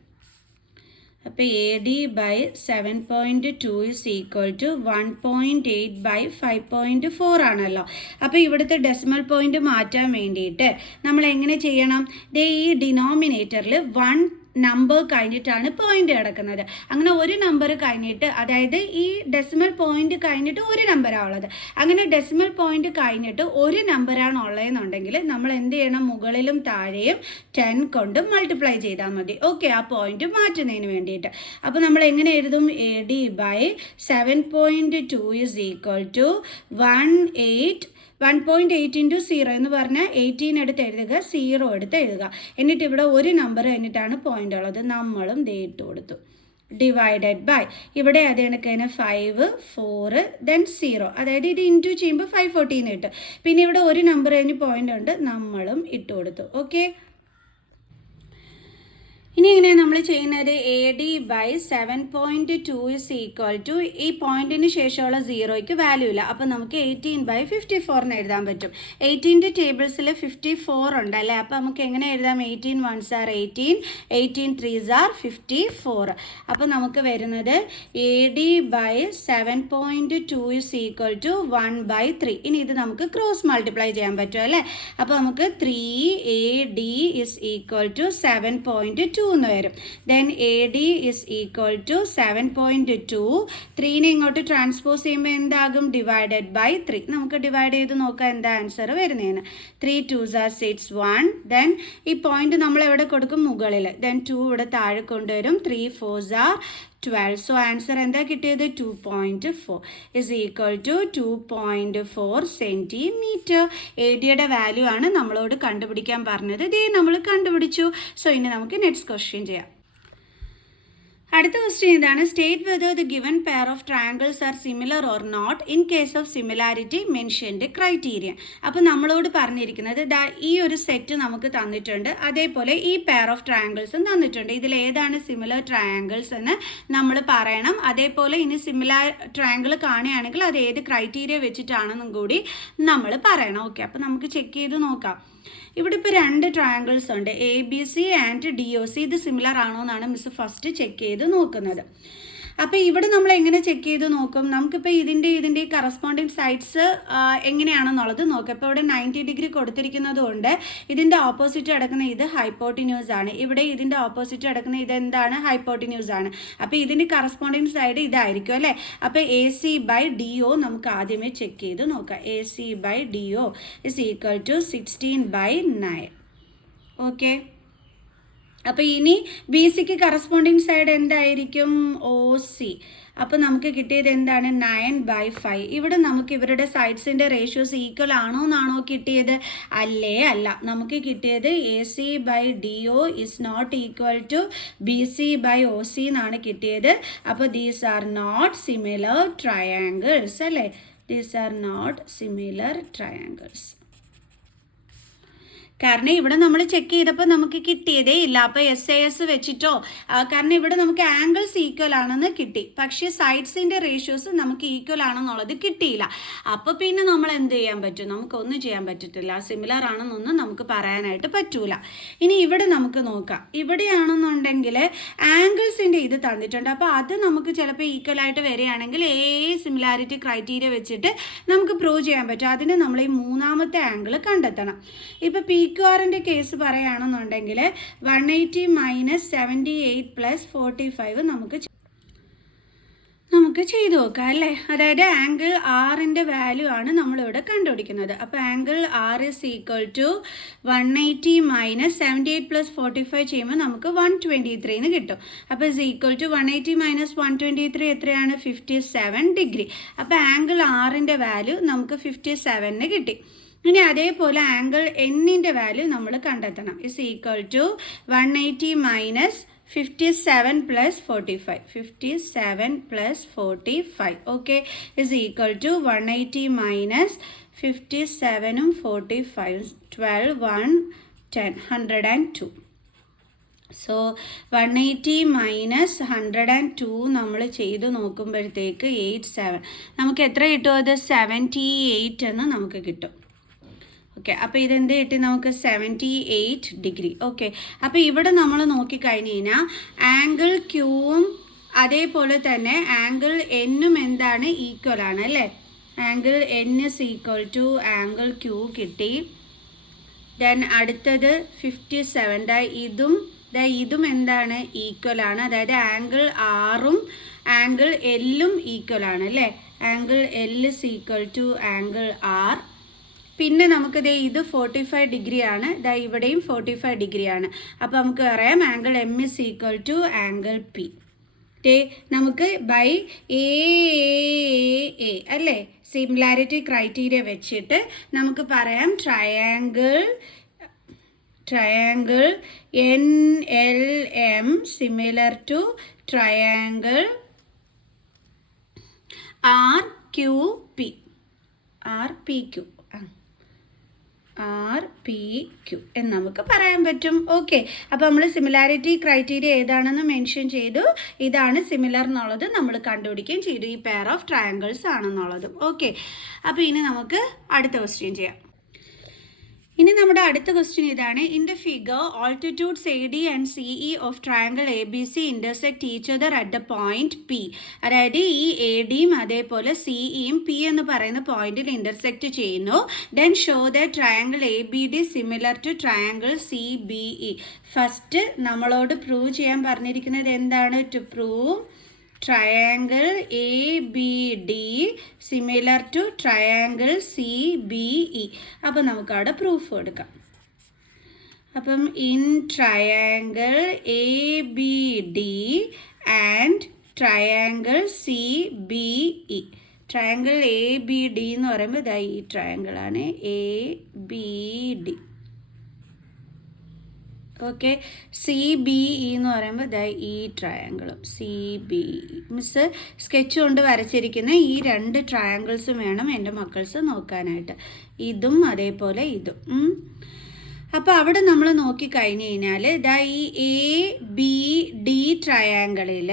അപ്പോൾ AD by 7.2 is equal to 1.8 by 5.4 ആണല്ലോ. അപ്പോൾ ഇവിടുത്തെ ഡെസിമൽ പോയിന്റ് മാറ്റാൻ വേണ്ടിയിട്ട് നമ്മൾ എങ്ങനെ ചെയ്യണം? ഈ ഡിനോമിനേറ്ററിൽ 1 നമ്പർ കഴിഞ്ഞിട്ടാണ് പോയിന്റ് കിടക്കുന്നത്. അങ്ങനെ ഒരു നമ്പർ കഴിഞ്ഞിട്ട്, അതായത് ഈ ഡെസിമൽ പോയിന്റ് കഴിഞ്ഞിട്ട് ഒരു നമ്പറാണ് ഉള്ളത്. അങ്ങനെ ഡെസിമൽ പോയിന്റ് കഴിഞ്ഞിട്ട് ഒരു നമ്പറാണ് ഉള്ളതെന്നുണ്ടെങ്കിൽ നമ്മൾ എന്ത് ചെയ്യണം? മുകളിലും താഴെയും 10 കൊണ്ട് മൾട്ടിപ്ലൈ ചെയ്താൽ മതി. ഓക്കെ, ആ പോയിന്റ് മാറ്റുന്നതിന് വേണ്ടിയിട്ട്. അപ്പോൾ നമ്മൾ എങ്ങനെ എഴുതും? AD by 7.2 is equal to 1.8 into 0 എന്ന് പറഞ്ഞാൽ 18 എടുത്ത് എഴുതുക, 0 എടുത്ത് എഴുതുക. എന്നിട്ട് ഇവിടെ ഒരു നമ്പർ കഴിഞ്ഞിട്ടാണ് പോയിന്റ് ഉള്ളത്, നമ്മളും ഇട്ട് കൊടുത്തു. ഡിവൈഡഡ് ബൈ ഇവിടെ അത് കണക്കിന് 5, 4, ദെൻ 0, അതായത് ഇത് ഇൻറ്റു ചെയ്യുമ്പോൾ 514 കിട്ടും. പിന്നെ ഇവിടെ ഒരു നമ്പർ കഴിഞ്ഞ് പോയിന്റ് ഉണ്ട്, നമ്മളും ഇട്ട് കൊടുത്തു. ഓക്കെ, ഇനി എങ്ങനെയാണ് നമ്മൾ ചെയ്യുന്നത്? AD by 7.2 is equal to ഈ പോയിന്റിന് ശേഷമുള്ള 0യ്ക്ക് വാല്യൂ ഇല്ല. അപ്പോൾ നമുക്ക് 18 by 54 എന്ന് എഴുതാൻ പറ്റും. 18ൻ്റെ ടേബിൾസിൽ 54 ഉണ്ട് അല്ലേ? അപ്പോൾ നമുക്ക് എങ്ങനെ എഴുതാം? 18 1s are 18, 18 3s are 54. അപ്പോൾ നമുക്ക് വരുന്നത് AD by 7.2 is equal to 1 by 3. ഇനി ഇത് നമുക്ക് ക്രോസ് മൾട്ടിപ്ലൈ ചെയ്യാൻ പറ്റും അല്ലേ? അപ്പോൾ നമുക്ക് 3AD is equal to 7.2 എന്ന് വരും. Then AD is equal to 7.2. 3നെ ഇങ്ങോട്ട് ട്രാൻസ്പോസ് ചെയ്യുമ്പോൾ എന്താകും? Divided by 3. നമുക്ക് ഡിവൈഡ് ചെയ്ത് നോക്കാം എന്താ ആൻസർ വരുന്നതെന്ന്. 3 2s are 6 1. ദെൻ ഈ പോയിന്റ് നമ്മൾ എവിടെ കൊടുക്കും? മുകളിൽ. ദെൻ 2 ഇവിടെ താഴെ കൊണ്ടുവരും. 3 4s are 12. സോ ആൻസർ എന്താ കിട്ടിയത്? 2.4 is equal to 2.4 സെൻറ്റിമീറ്റർ. ADയുടെ വാല്യൂ ആണ് നമ്മളോട് കണ്ടുപിടിക്കാൻ പറഞ്ഞത്. ഇതേ നമ്മൾ കണ്ടുപിടിച്ചു. സോ ഇനി നമുക്ക് നെക്സ്റ്റ് ക്വസ്റ്റ്യൻ ചെയ്യാം. അടുത്ത ക്വസ്റ്റ്യൻ ഇതാണ്. State whether the given pair of triangles are similar or not. In case of similarity mentioned criterion. അപ്പോൾ നമ്മളോട് പറഞ്ഞിരിക്കുന്നത് ഈ ഒരു സെറ്റ് നമുക്ക് തന്നിട്ടുണ്ട്, അതേപോലെ ഈ പെയർ ഓഫ് ട്രയാങ്കിൾസും തന്നിട്ടുണ്ട്. ഇതിൽ ഏതാണ് സിമിലർ ട്രയാങ്കിൾസ് എന്ന് നമ്മൾ പറയണം. അതേപോലെ ഇനി സിമിലർ ട്രയാങ്കിൾ കാണുകയാണെങ്കിൽ അത് ഏത് ക്രൈറ്റീരിയ വെച്ചിട്ടാണെന്നും കൂടി നമ്മൾ പറയണം. ഓക്കെ, അപ്പോൾ നമുക്ക് ചെക്ക് ചെയ്ത് നോക്കാം. ഇവിടെ ഇപ്പോൾ 2 ട്രയാങ്കിൾസ് ഉണ്ട്, ABC ആൻഡ് DOC. ഇത് സിമിലർ ആണോ എന്നാണ് മിസ് ഫസ്റ്റ് ചെക്ക് ചെയ്ത് നോക്കുന്നത്. അപ്പോൾ ഇവിടെ നമ്മൾ എങ്ങനെ ചെക്ക് ചെയ്ത് നോക്കും? നമുക്കിപ്പോൾ ഇതിൻ്റെ കറസ്പോണ്ടിങ് സൈഡ്സ് എങ്ങനെയാണെന്നുള്ളത് നോക്കാം. ഇപ്പോൾ ഇവിടെ 90 ഡിഗ്രി കൊടുത്തിരിക്കുന്നത് കൊണ്ട് ഇതിൻ്റെ ഓപ്പോസിറ്റ് കിടക്കുന്ന ഇത് ഹൈപ്പോട്ടിന്യൂസ് ആണ്, ഇവിടെ ഇതിൻ്റെ ഓപ്പോസിറ്റ് കിടക്കുന്ന ഇതെന്താണ്? ഹൈപ്പോട്ടിന്യൂസ് ആണ്. അപ്പോൾ ഇതിൻ്റെ കറസ്പോണ്ടിങ് സൈഡ് ഇതായിരിക്കും അല്ലേ. അപ്പോൾ AC/DO നമുക്ക് ആദ്യമേ ചെക്ക് ചെയ്ത് നോക്കാം. AC/DO is equal to 16/9. Okay, അപ്പോൾ ഇനി BCക്ക് കറസ്പോണ്ടിങ് സൈഡ് എന്തായിരിക്കും? OC. അപ്പോൾ നമുക്ക് കിട്ടിയത് എന്താണ്? 9/5. ഇവിടെ നമുക്ക് ഇവരുടെ സൈഡ്സിൻ്റെ റേഷ്യോസ് ഈക്വൽ ആണോ എന്നാണോ കിട്ടിയത്? അല്ല. നമുക്ക് കിട്ടിയത് AC/DO is not equal to BC/OC എന്നാണ് കിട്ടിയത്. അപ്പോൾ these are not similar triangles അല്ലേ. These are not similar triangles. കാരണം ഇവിടെ നമ്മൾ ചെക്ക് ചെയ്തപ്പോൾ നമുക്ക് കിട്ടിയതേ ഇല്ല. അപ്പോൾ SAS വെച്ചിട്ടോ, കാരണം ഇവിടെ നമുക്ക് ആംഗിൾസ് ഈക്വൽ ആണെന്ന് കിട്ടി, പക്ഷേ സൈഡ്സിൻ്റെ റേഷ്യോസ് നമുക്ക് ഈക്വൽ ആണെന്നുള്ളത് കിട്ടിയില്ല. അപ്പോൾ പിന്നെ നമ്മൾ എന്ത് ചെയ്യാൻ പറ്റും? നമുക്കൊന്നും ചെയ്യാൻ പറ്റത്തില്ല, സിമിലർ ആണെന്നൊന്നും നമുക്ക് പറയാനായിട്ട് പറ്റൂല. ഇനി ഇവിടെ നമുക്ക് നോക്കാം. ഇവിടെയാണെന്നുണ്ടെങ്കിൽ ആംഗിൾസിൻ്റെ ഇത് തന്നിട്ടുണ്ട്. അപ്പോൾ അത് നമുക്ക് ചിലപ്പോൾ ഈക്വൽ ആയിട്ട് വരികയാണെങ്കിൽ സിമിലാരിറ്റി ക്രൈറ്റീരിയ വെച്ചിട്ട് നമുക്ക് പ്രൂവ് ചെയ്യാൻ പറ്റും. അതിന് നമ്മൾ ഈ മൂന്നാമത്തെ ആംഗിൾ കണ്ടെത്തണം. ഇപ്പോൾ PQRൻ്റെ കേസ് പറയുകയാണെന്നുണ്ടെങ്കിൽ 180 - 78 + 45 നമുക്ക് ചെയ്തു നോക്കാം അല്ലേ. അതായത് ആംഗിൾ ആറിൻ്റെ വാല്യൂ ആണ് നമ്മളിവിടെ കണ്ടുപിടിക്കുന്നത്. അപ്പോൾ angle R is equal to 180 - 78 + 45 ചെയ്യുമ്പോൾ നമുക്ക് 123 എന്ന് കിട്ടും. അപ്പോൾ is equal to 180 - 123 എത്രയാണ്? 57 ഡിഗ്രി. അപ്പോൾ ആംഗിൾ ആറിൻ്റെ വാല്യൂ നമുക്ക് 57 കിട്ടി. ഇനി അതേപോലെ ആംഗിൾ Nൻ്റെ വാല്യൂ നമ്മൾ കണ്ടെത്തണം. is equal to 180 - 57 + 45. 57 + 45 okay is equal to 180 - 57 45 12 1 10 102. So 180 - 102 നമ്മൾ ചെയ്ത് നോക്കുമ്പോഴത്തേക്ക് 87 നമുക്ക് എത്ര കിട്ടും? അത് 78 എന്ന് നമുക്ക് കിട്ടും. ഓക്കെ, അപ്പോൾ ഇതെന്ത് കിട്ടി നമുക്ക്? 78 ഡിഗ്രി. ഓക്കെ, അപ്പോൾ ഇവിടെ നമ്മൾ നോക്കിക്കഴിഞ്ഞ് കഴിഞ്ഞാൽ ആംഗിൾ Qവും അതേപോലെ തന്നെ ആംഗിൾ Nനും എന്താണ്? ഈക്വൽ ആണ് അല്ലേ. Angle N is equal to angle Q കിട്ടി. ദെൻ അടുത്തത് 57. ഇതും എന്താണ്? ഈക്വൽ ആണ്. അതായത് ആംഗിൾ Rഉം ആംഗിൾ Lഉം ഈക്വൽ ആണ് അല്ലേ. Angle L is equal to angle R. പിന്നെ നമുക്ക് ഇത് 45 ഡിഗ്രി ആണ്, ഇവിടെയും 45 ഡിഗ്രി ആണ്. അപ്പോൾ നമുക്ക് പറയാം angle M is equal to angle P. നമുക്ക് ബൈ A അല്ലേ, സിമിലാരിറ്റി ക്രൈറ്റീരിയ വെച്ചിട്ട് നമുക്ക് പറയാം triangle NLM similar to triangle RPQ എന്ന് നമുക്ക് പറയാൻ പറ്റും. ഓക്കെ, അപ്പോൾ നമ്മൾ സിമിലാരിറ്റി ക്രൈറ്റീരിയ ഏതാണെന്ന് മെൻഷൻ ചെയ്തു. ഇതാണ് സിമിലർ എന്നുള്ളത് നമ്മൾ കണ്ടുപിടിക്കുകയും ചെയ്തു. ഈ പെയർ ഓഫ് ട്രയാങ്കിൾസ് ആണെന്നുള്ളതും. ഓക്കെ, അപ്പോൾ ഇനി നമുക്ക് അടുത്ത ക്വസ്റ്റ്യൻ ചെയ്യാം. ഇനി നമ്മുടെ അടുത്ത ക്വസ്റ്റ്യൻ ഇതാണ്. In the figure altitudes AD and CE of triangle ABC intersect each other at the point P. അതായത് ഈ ADയും അതേപോലെ CEയും P എന്ന് പറയുന്ന പോയിന്റിൽ ഇൻ്റർസെക്റ്റ് ചെയ്യുന്നു. Then show the triangle ABD similar to triangle CBE. First നമ്മളോട് പ്രൂവ് ചെയ്യാൻ പറഞ്ഞിരിക്കുന്നത് എന്താണ്? To prove triangle ABD similar to triangle CBE. അപ്പോൾ നമുക്ക് അവിടെ പ്രൂഫ് കൊടുക്കാം. അപ്പം in triangle ABD and triangle CBE. Triangle ABD എന്ന് പറയുമ്പോൾ ഈ ട്രയാങ്കിളാണ് ABD. ഓക്കെ, CBE എന്ന് പറയുമ്പോൾ ഈ ട്രയാങ്കിളും CBE. മിസ് സ്കെച്ച് കൊണ്ട് വരച്ചിരിക്കുന്ന ഈ 2 ട്രയാങ്കിൾസും വേണം എൻ്റെ മക്കൾസ് നോക്കാനായിട്ട്. ഇതും അതേപോലെ ഇതും. അപ്പോൾ അവിടെ നമ്മൾ നോക്കിക്കഴിഞ്ഞ് കഴിഞ്ഞാൽ ഈ ABD ട്രയാങ്കിളിൽ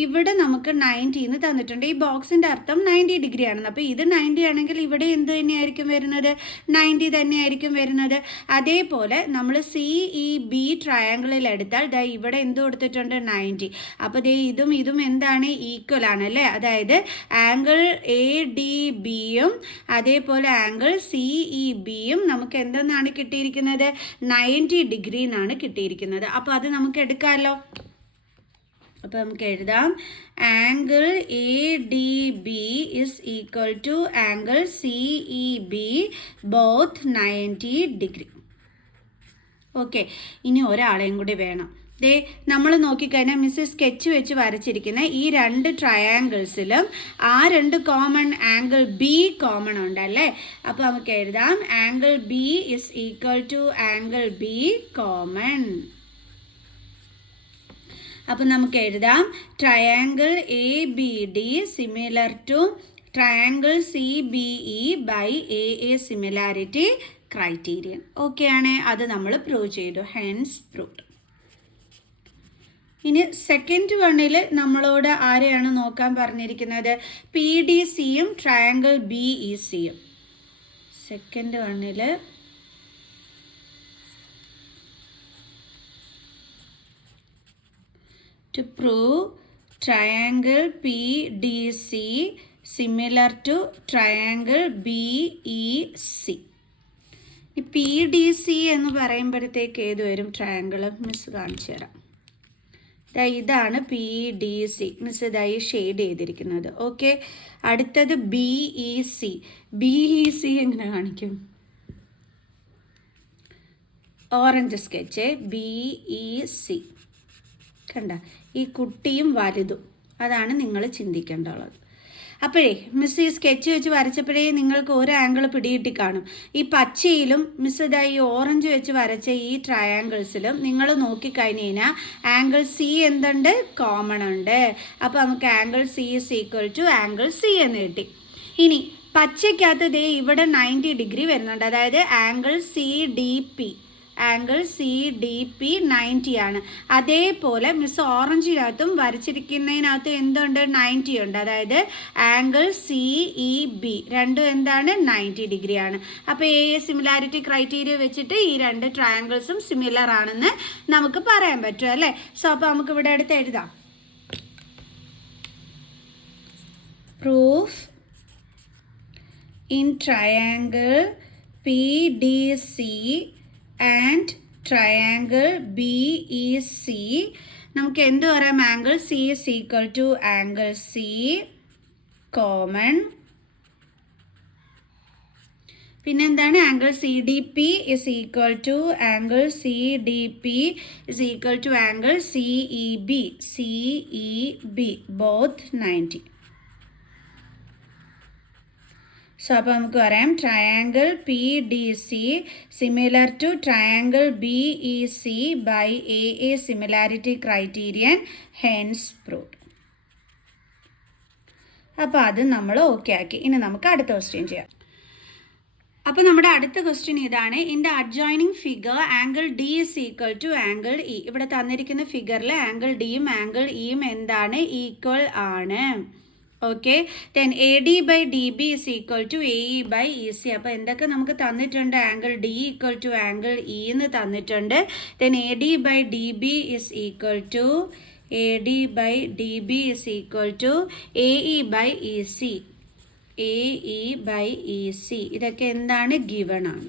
ഇവിടെ നമുക്ക് 90 എന്ന് തന്നിട്ടുണ്ട്. ഈ ബോക്സിൻ്റെ അർത്ഥം 90 ഡിഗ്രി ആണെന്ന്. അപ്പോൾ ഇത് 90 ആണെങ്കിൽ ഇവിടെ എന്ത് തന്നെയായിരിക്കും വരുന്നത്? 90 തന്നെയായിരിക്കും വരുന്നത്. അതേപോലെ നമ്മൾ CEB ട്രയാങ്കിളിൽ എടുത്താൽ ഇവിടെ എന്ത് കൊടുത്തിട്ടുണ്ട്? 90. അപ്പോൾ ഇതും എന്താണ്? ഈക്വൽ ആണ് അല്ലേ? അതായത് ആംഗിൾ ADBയും അതേപോലെ ആംഗിൾ CEBയും നമുക്ക് എന്തെന്നാണ് കിട്ടിയിരിക്കുന്നത്? 90 ഡിഗ്രി എന്നാണ് കിട്ടിയിരിക്കുന്നത്. അപ്പോൾ അത് നമുക്ക് എടുക്കാമല്ലോ. അപ്പോൾ നമുക്ക് എഴുതാം angle ADB is equal to angle CEB both 90 degree. Okay, ഇനി ഒരാളെയും കൂടി വേണം. നമ്മൾ നോക്കിക്കഴിഞ്ഞാൽ മിസ് സ്കെച്ച് വെച്ച് വരച്ചിരിക്കുന്ന ഈ 2 ട്രയാങ്കിൾസിലും ആ 2 കോമൺ ആംഗിൾ B കോമൺ ഉണ്ടല്ലേ? അപ്പോൾ നമുക്ക് എഴുതാം angle B is equal to angle B common. അപ്പോൾ നമുക്ക് എഴുതാം triangle ABD similar to triangle CBE by AA similarity criterion. Okay ആണ്, അത് നമ്മൾ പ്രൂവ് ചെയ്തു. Hence proved. ഇനി സെക്കൻഡ് വണ്ണിൽ നമ്മളോട് ആരെയാണ് നോക്കാൻ പറഞ്ഞിരിക്കുന്നത്? PDCയും ട്രയാങ്കിൾ BECയും. സെക്കൻഡ് വണ്ണിൽ to prove triangle PDC similar to triangle BEC. ഈ PDC എന്ന് പറയുമ്പോഴത്തേക്ക് ഏത് വരും? ട്രയാങ്കിൾ മിസ് കാണിച്ചു തരാം. ഇതാണ് PDC. മിസ് ഇതായി ഷെയ്ഡ് ചെയ്തിരിക്കുന്നത്. ഓക്കെ, അടുത്തത് BEC. BEC എങ്ങനെ കാണിക്കും? ഓറഞ്ച് സ്കെച്ച് BEC കണ്ട, ഈ കുട്ടിയും വലുതും. അതാണ് നിങ്ങൾ ചിന്തിക്കേണ്ടത്. അപ്പോഴേ മിസ് ഈ സ്കെച്ച് വെച്ച് വരച്ചപ്പോഴേ നിങ്ങൾക്ക് ഒരു ആംഗിൾ പിടികിട്ടി കാണും. ഈ പച്ചയിലും മിസ് ഇതാ ഈ ഓറഞ്ച് വെച്ച് വരച്ച ഈ ട്രയാങ്കിൾസിലും നിങ്ങൾ നോക്കിക്കഴിഞ്ഞ് കഴിഞ്ഞാൽ ആംഗിൾ C എന്തുണ്ട്? കോമൺ ഉണ്ട്. അപ്പോൾ നമുക്ക് angle C is equal to angle C എന്ന് കിട്ടി. ഇനി പച്ചയ്ക്കകത്ത് ഇവിടെ 90 ഡിഗ്രി വരുന്നുണ്ട്. അതായത് ആംഗിൾ CDP ആംഗിൾ CDP 90 ആണ്. അതേപോലെ മിസ് ഓറഞ്ചിനകത്തും വരച്ചിരിക്കുന്നതിനകത്ത് എന്തുണ്ട്? 90 ഉണ്ട്. അതായത് ആംഗിൾ CEB രണ്ടും എന്താണ്? 90 ഡിഗ്രി ആണ്. അപ്പോൾ AA സിമിലാരിറ്റി ക്രൈറ്റീരിയ വെച്ചിട്ട് ഈ 2 ട്രയാങ്കിൾസും സിമിലർ ആണെന്ന് നമുക്ക് പറയാൻ പറ്റും അല്ലേ? സോ അപ്പോൾ നമുക്ക് ഇവിടെ അടുത്ത് എഴുതാം. Proof in triangle PDC and triangle BEC നമുക്ക് എന്ത് പറയാം? Angle C is equal to angle C common. പിന്നെന്താണ്? Angle CDP is equal to angle CDP is equal to angle CEB both 90. So അപ്പോൾ നമുക്ക് പറയാം triangle PDC similar to triangle BEC by AA similarity criterion hence proved. അപ്പോൾ അത് നമ്മൾ okay ആക്കി. ഇനി നമുക്ക് അടുത്ത ക്വസ്റ്റ്യൻ ചെയ്യാം. അപ്പോൾ നമ്മുടെ അടുത്ത ക്വസ്റ്റ്യൻ ഇതാണ്. In the adjoining figure angle D is equal to angle E. ഇവിടെ തന്നിരിക്കുന്ന ഫിഗറിൽ ആംഗിൾ Dയും ആംഗിൾ Eയും എന്താണ്? ഈക്വൽ ആണ്. Okay, then AD by DB is equal to AE by EC. അപ്പോൾ എന്തൊക്കെ നമുക്ക് തന്നിട്ടുണ്ട്? Angle D equal to angle E എന്ന് തന്നിട്ടുണ്ട്. Then AD by DB is equal to AD by DB is equal to AE by EC. AE by EC ഇതൊക്കെ എന്താണ്? Given ആണ്.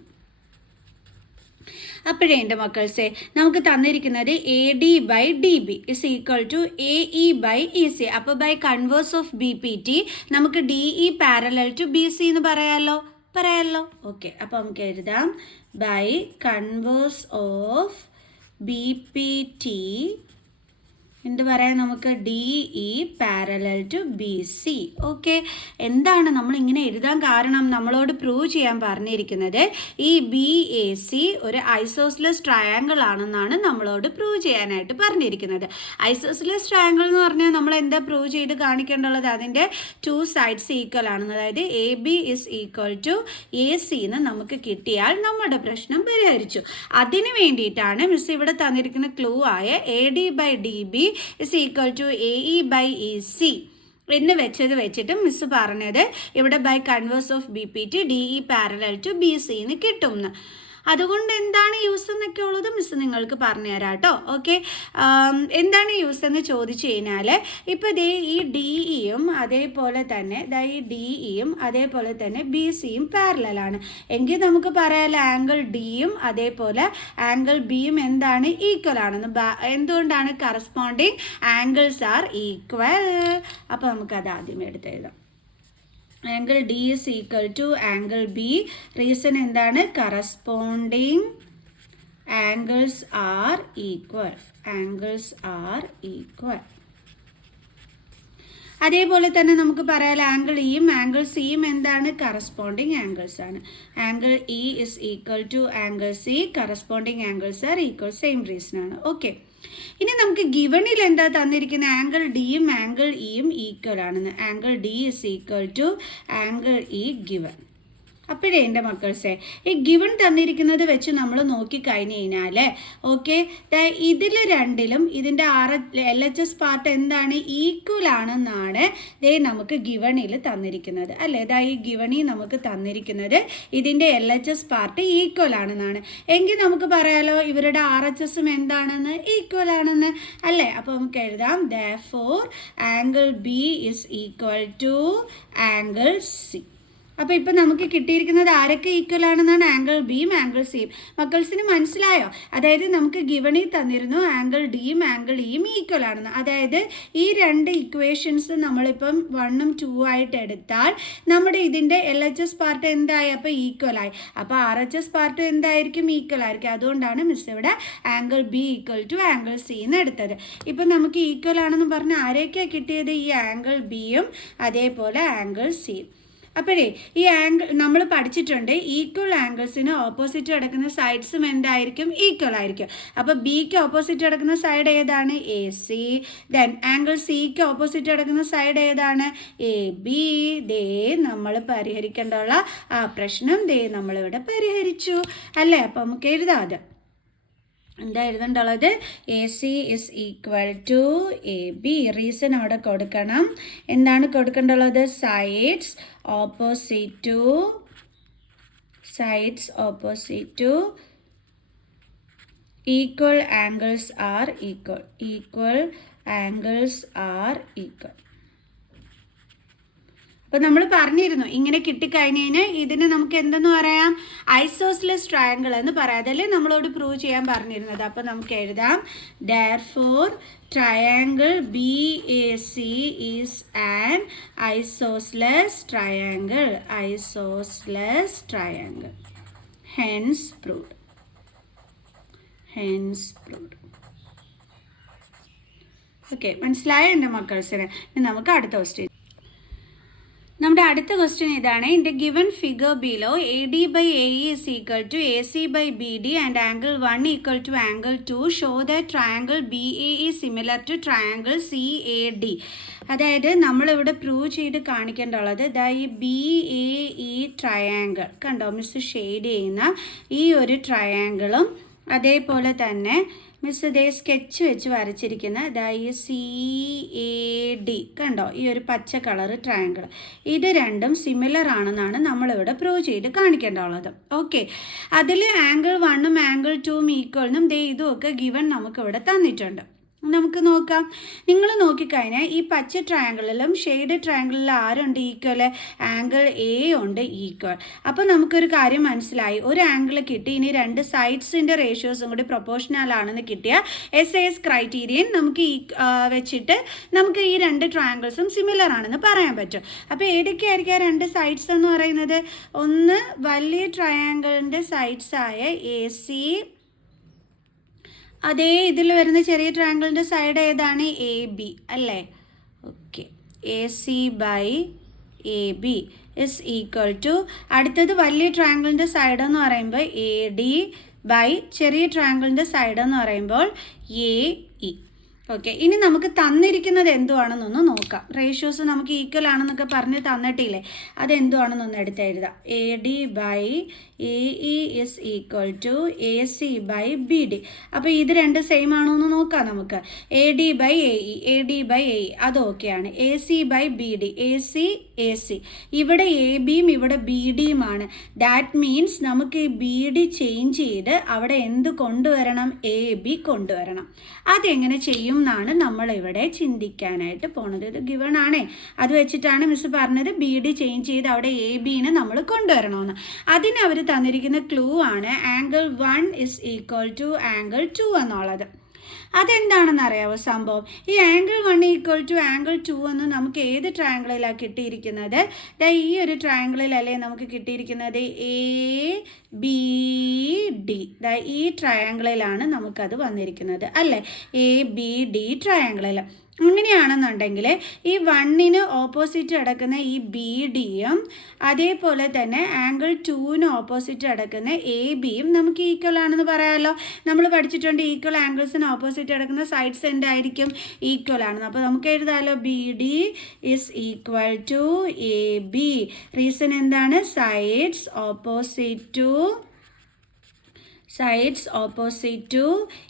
അപ്പോഴേ എൻ്റെ മക്കൾസെ നമുക്ക് തന്നിരിക്കുന്നത് AD by DB is equal to AE by EC. അപ്പോൾ ബൈ കൺവേഴ്സ് ഓഫ് BPT നമുക്ക് DE parallel to BC എന്ന് പറയാമല്ലോ. ഓക്കെ, അപ്പോൾ നമുക്ക് എഴുതാം ബൈ കൺവേഴ്സ് ഓഫ് BPT എന്ത് പറയാം? നമുക്ക് DE parallel to BC. Okay, എന്താണ് നമ്മൾ ഇങ്ങനെ എഴുതാൻ കാരണം? നമ്മളോട് പ്രൂവ് ചെയ്യാൻ പറഞ്ഞിരിക്കുന്നത് ഈ BAC ഒരു ഐസോസിലസ് ട്രയാങ്കിൾ ആണെന്നാണ് നമ്മളോട് പ്രൂവ് ചെയ്യാനായിട്ട് പറഞ്ഞിരിക്കുന്നത്. ഐസോസിലസ് ട്രയാങ്കിൾ എന്ന് പറഞ്ഞാൽ നമ്മൾ എന്താ പ്രൂവ് ചെയ്ത് കാണിക്കേണ്ടുള്ളത്? അതിൻ്റെ 2 സൈഡ്സ് ഈക്വൽ ആണെന്ന്. അതായത് AB is equal to AC എന്ന് നമുക്ക് കിട്ടിയാൽ നമ്മുടെ പ്രശ്നം പരിഹരിച്ചു. അതിന് വേണ്ടിയിട്ടാണ് മിസ് ഇവിടെ തന്നിരിക്കുന്ന ക്ലൂ ആയ AD by DB is equal to AE by EC എന്ന് വെച്ചിട്ട് മിസ് പറഞ്ഞത് ഇവിടെ by converse of BPT DE parallel to BC എന്ന് കിട്ടും. അതുകൊണ്ട് എന്താണ് യൂസ് എന്നൊക്കെ ഉള്ളത് മിസ് നിങ്ങൾക്ക് പറഞ്ഞു തരാം കേട്ടോ. ഓക്കെ, എന്താണ് യൂസ് എന്ന് ചോദിച്ചു കഴിഞ്ഞാൽ ഇപ്പോൾ ദേ ഈ DEയും അതേപോലെ തന്നെ ഈ DEയും അതേപോലെ തന്നെ BCയും പാരലലാണ് എങ്കിൽ നമുക്ക് പറയാമല്ലോ ആംഗിൾ Dയും അതേപോലെ ആംഗിൾ Bയും എന്താണ് ഈക്വൽ ആണെന്ന്. എന്തുകൊണ്ടാണ്? Corresponding angles are equal. അപ്പോൾ നമുക്കത് ആദ്യം എടുത്തെഴുതാം. Angle D is equal to angle B. Reason എന്താണ്? Corresponding angles are equal. Angles are equal. അതേപോലെ തന്നെ നമുക്ക് പറയാം ആംഗിൾ ഇയും ആംഗിൾ സിയും എന്താണ്? കറസ്പോണ്ടിങ് ആംഗിൾസ് ആണ്. Angle E is equal to angle C. Corresponding angles are equal. Same reason ആണ്. ഓക്കെ, ഇനി നമുക്ക് ഗിവണിൽ എന്താ തന്നിരിക്കുന്ന? ആംഗിൾ ഡിയും ആംഗിൾ ഇയും ഈക്വൽ ആണെന്ന്. Angle D is equal to angle E given. അപ്പോഴേ എൻ്റെ മക്കൾസേ ഈ ഗിവൺ തന്നിരിക്കുന്നത് വെച്ച് നമ്മൾ നോക്കിക്കഴിഞ്ഞ് കഴിഞ്ഞാൽ ഓക്കെ, ഇതിൽ രണ്ടിലും ഇതിൻ്റെ LHS പാർട്ട് എന്താണ്? ഈക്വൽ ആണെന്നാണ് നമുക്ക് ഗിവണിൽ തന്നിരിക്കുന്നത് അല്ലേ. ഈ ഗിവണി നമുക്ക് തന്നിരിക്കുന്നത് ഇതിൻ്റെ LHS പാർട്ട് ഈക്വൽ ആണെന്നാണ്. എങ്കിൽ നമുക്ക് പറയാലോ ഇവരുടെ RHSും എന്താണെന്ന്? ഈക്വൽ ആണെന്ന് അല്ലേ. അപ്പോൾ നമുക്ക് എഴുതാം therefore angle B is equal to angle C. അപ്പോൾ ഇപ്പം നമുക്ക് കിട്ടിയിരിക്കുന്നത് ആരൊക്കെ ഈക്വൽ ആണെന്നാണ്? ആംഗിൾ ബിയും ആംഗിൾ സിയും. മക്കൾസിന് മനസ്സിലായോ? അതായത് നമുക്ക് ഗിവണിൽ തന്നിരുന്നു ആംഗിൾ ഡിയും ആംഗിൾ ഇയും ഈക്വൽ ആണെന്ന്. അതായത് ഈ രണ്ട് ഇക്വേഷൻസ് നമ്മളിപ്പം 1ഉം 2 ആയിട്ട് എടുത്താൽ നമ്മുടെ ഇതിൻ്റെ LHS പാർട്ട് എന്തായി? അപ്പോൾ ഈക്വലായി. അപ്പോൾ RHS പാർട്ട് എന്തായിരിക്കും? ഈക്വൽ ആയിരിക്കും. അതുകൊണ്ടാണ് മിസ് ഇവിടെ angle B equal to angle C എന്ന് എടുത്തത്. ഇപ്പം നമുക്ക് ഈക്വൽ ആണെന്ന് പറഞ്ഞാൽ ആരൊക്കെയാണ് കിട്ടിയത്? ഈ ആംഗിൾ ബിയും അതേപോലെ ആംഗിൾ സിയും. അപ്പോഴേ ഈ ആംഗിൾ നമ്മൾ പഠിച്ചിട്ടുണ്ട് ഈക്വൽ ആംഗിൾസിന് ഓപ്പോസിറ്റ് കിടക്കുന്ന സൈഡ്സും എന്തായിരിക്കും? ഈക്വൽ ആയിരിക്കും. അപ്പോൾ ബിക്ക് ഓപ്പോസിറ്റ് കിടക്കുന്ന സൈഡ് ഏതാണ്? AC. ദെൻ ആംഗിൾ സിക്ക് ഓപ്പോസിറ്റ് കിടക്കുന്ന സൈഡ് ഏതാണ്? AB. ദേ നമ്മൾ പരിഹരിക്കേണ്ടുള്ള ആ പ്രശ്നം നമ്മളിവിടെ പരിഹരിച്ചു അല്ലേ. അപ്പോൾ നമുക്ക് എഴുതാം. അത് എന്താ എഴുതേണ്ടുള്ളത്? AC is equal to AB. Reason അവിടെ കൊടുക്കണം. എന്താണ് കൊടുക്കേണ്ടുള്ളത്? Sides opposite to equal angles are equal. Equal angles are equal. അപ്പോൾ നമ്മൾ പറഞ്ഞിരുന്നു ഇങ്ങനെ കിട്ടിക്കഴിഞ്ഞതിന് ഇതിന് നമുക്ക് എന്തെന്ന് പറയാം? ഐസോസ്ലെസ് ട്രയാങ്കിൾ എന്ന് പറയാം. അതല്ലേ നമ്മളോട് പ്രൂവ് ചെയ്യാൻ പറഞ്ഞിരുന്നത്. അപ്പോൾ നമുക്ക് എഴുതാം therefore triangle BAC is an isosceles triangle. Isosceles triangle. Hence proved. Okay, മനസ്സിലായോ എൻ്റെ മക്കൾസിന്? നമുക്ക് അടുത്ത ക്വസ്റ്റ്യൻ. നമ്മുടെ അടുത്ത ക്വസ്റ്റ്യൻ ഇതാണ്. In the given figure below AD by AE is equal to AC by BD and angle 1 equal to angle 2. Show that triangle BAE is similar to triangle CAD. അതായത് നമ്മളിവിടെ prove ചെയ്ത് കാണിക്കേണ്ടുള്ളത് ഈ BAE triangle കണ്ടോ miss shade ചെയ്യുന്ന ഈ ഒരു ട്രയാങ്കിളും അതേപോലെ തന്നെ മിസ് ഇതേ സ്കെച്ച് വെച്ച് വരച്ചിരിക്കുന്ന ഈ CAD കണ്ടോ ഈ ഒരു പച്ച കളർ ട്രയാങ്കിൾ, ഇത് രണ്ടും സിമിലർ ആണെന്നാണ് നമ്മളിവിടെ പ്രൂവ് ചെയ്ത് കാണിക്കേണ്ടുള്ളത്. ഓക്കെ, അതിൽ ആംഗിൾ 1ഉം ആംഗിൾ 2ഉം ഈക്വലിനും ഇതുമൊക്കെ ഗിവൺ നമുക്കിവിടെ തന്നിട്ടുണ്ട്. നമുക്ക് നോക്കാം. നിങ്ങൾ നോക്കിക്കഴിഞ്ഞാൽ ഈ പച്ച ട്രയാങ്കിളിലും ഷെയ്ഡ് ട്രയാങ്കിളിലും ആരുണ്ട് ഈക്വൽ? ആംഗിൾ A ഉണ്ട് ഈക്വൽ. അപ്പോൾ നമുക്കൊരു കാര്യം മനസ്സിലായി, ഒരു ആംഗിൾ കിട്ടി, ഇനി രണ്ട് സൈഡ്സിൻ്റെ റേഷ്യോസും കൂടി പ്രൊപ്പോർഷണൽ ആണെന്ന് കിട്ടിയ SAS ക്രൈറ്റീരിയൻ നമുക്ക് വെച്ചിട്ട് നമുക്ക് ഈ രണ്ട് ട്രയാങ്കിൾസും സിമിലർ ആണെന്ന് പറയാൻ പറ്റും. അപ്പോൾ ഏതൊക്കെയായിരിക്കും രണ്ട് സൈഡ്സ് എന്ന് പറയുന്നത്? ഒന്ന് വലിയ ട്രയാങ്കിളിൻ്റെ സൈഡ്സായ AC, അതേ ഇതിൽ വരുന്ന ചെറിയ ട്രയാങ്കിളിൻ്റെ സൈഡ് ഏതാണ്? AB അല്ലേ. Okay, AC by AB is equal to അടുത്തത് വലിയ ട്രയാങ്കിളിൻ്റെ സൈഡ് എന്ന് പറയുമ്പോൾ AD ബൈ ചെറിയ ട്രയാങ്കിളിൻ്റെ സൈഡ് എന്ന് പറയുമ്പോൾ AE. ഓക്കെ, ഇനി നമുക്ക് തന്നിരിക്കുന്നത് എന്തുവാണെന്നൊന്ന് നോക്കാം. റേഷ്യോസ് നമുക്ക് ഈക്വൽ ആണെന്നൊക്കെ പറഞ്ഞ് തന്നിട്ടില്ലേ, അതെന്തുവാണെന്നൊന്ന് എടുത്ത് എഴുതാം. A D by A E is equal to A C by B D. അപ്പോൾ ഇത് രണ്ട് സെയിം ആണോ എന്ന് നോക്കാം നമുക്ക്. A D by A E, A D by A E അത് ഓക്കെയാണ്. A C by B D, A C A C. ഇവിടെ എ ബിയും ഇവിടെ ബി ഡിയുമാണ്. ദാറ്റ് മീൻസ് നമുക്ക് ഈ ബി ഡി ചേഞ്ച് ചെയ്ത് അവിടെ എന്ത് കൊണ്ടുവരണം, എ ബി കൊണ്ടുവരണം. അതെങ്ങനെ ചെയ്യും എന്നാണ് നമ്മളിവിടെ ചിന്തിക്കാനായിട്ട് പോണത്. ഇത് ഗിവൺ ആണേ, അത് വെച്ചിട്ടാണ് മിസ് പറഞ്ഞത് ബി ഡി ചേഞ്ച് ചെയ്ത് അവിടെ എ ബിനെ നമ്മൾ കൊണ്ടുവരണമെന്ന്. അതിന് അവർ തന്നിരിക്കുന്ന ക്ലൂ ആണ് angle 1 is equal to angle 2 എന്നുള്ളത്. അതെന്താണെന്ന് അറിയാവോ സംഭവം? ഈ ആംഗിൾ 1 ഈക്വൽ ടു ആംഗിൾ 2 എന്ന് നമുക്ക് ഏത് ട്രയാങ്കിളിലാണ് കിട്ടിയിരിക്കുന്നത്? ഈ ഒരു ട്രയാങ്കിളിലല്ലേ നമുക്ക് കിട്ടിയിരിക്കുന്നത് എ ബി ഡി. ഈ ട്രയാങ്കിളിലാണ് നമുക്കത് വന്നിരിക്കുന്നത് അല്ലേ, എ ബി ഡി ട്രയാങ്കിളിൽ. അങ്ങനെയാണെന്നുണ്ടെങ്കിൽ ഈ 1ന് ഓപ്പോസിറ്റ് കിടക്കുന്ന ഈ ബി ഡിയും അതേപോലെ തന്നെ ആംഗിൾ 2ന് ഓപ്പോസിറ്റ് കിടക്കുന്ന എ ബിയും നമുക്ക് ഈക്വൽ ആണെന്ന് പറയാമല്ലോ. നമ്മൾ പഠിച്ചിട്ടുണ്ട് ഈക്വൽ ആംഗിൾസിന് ഓപ്പോസിറ്റ് കിടക്കുന്ന സൈഡ്സ് എന്തായിരിക്കും, ഈക്വൽ ആണെന്ന്. അപ്പോൾ നമുക്ക് എഴുതാമല്ലോ B D is equal to A B. Reason എന്താണ്? Sides opposite to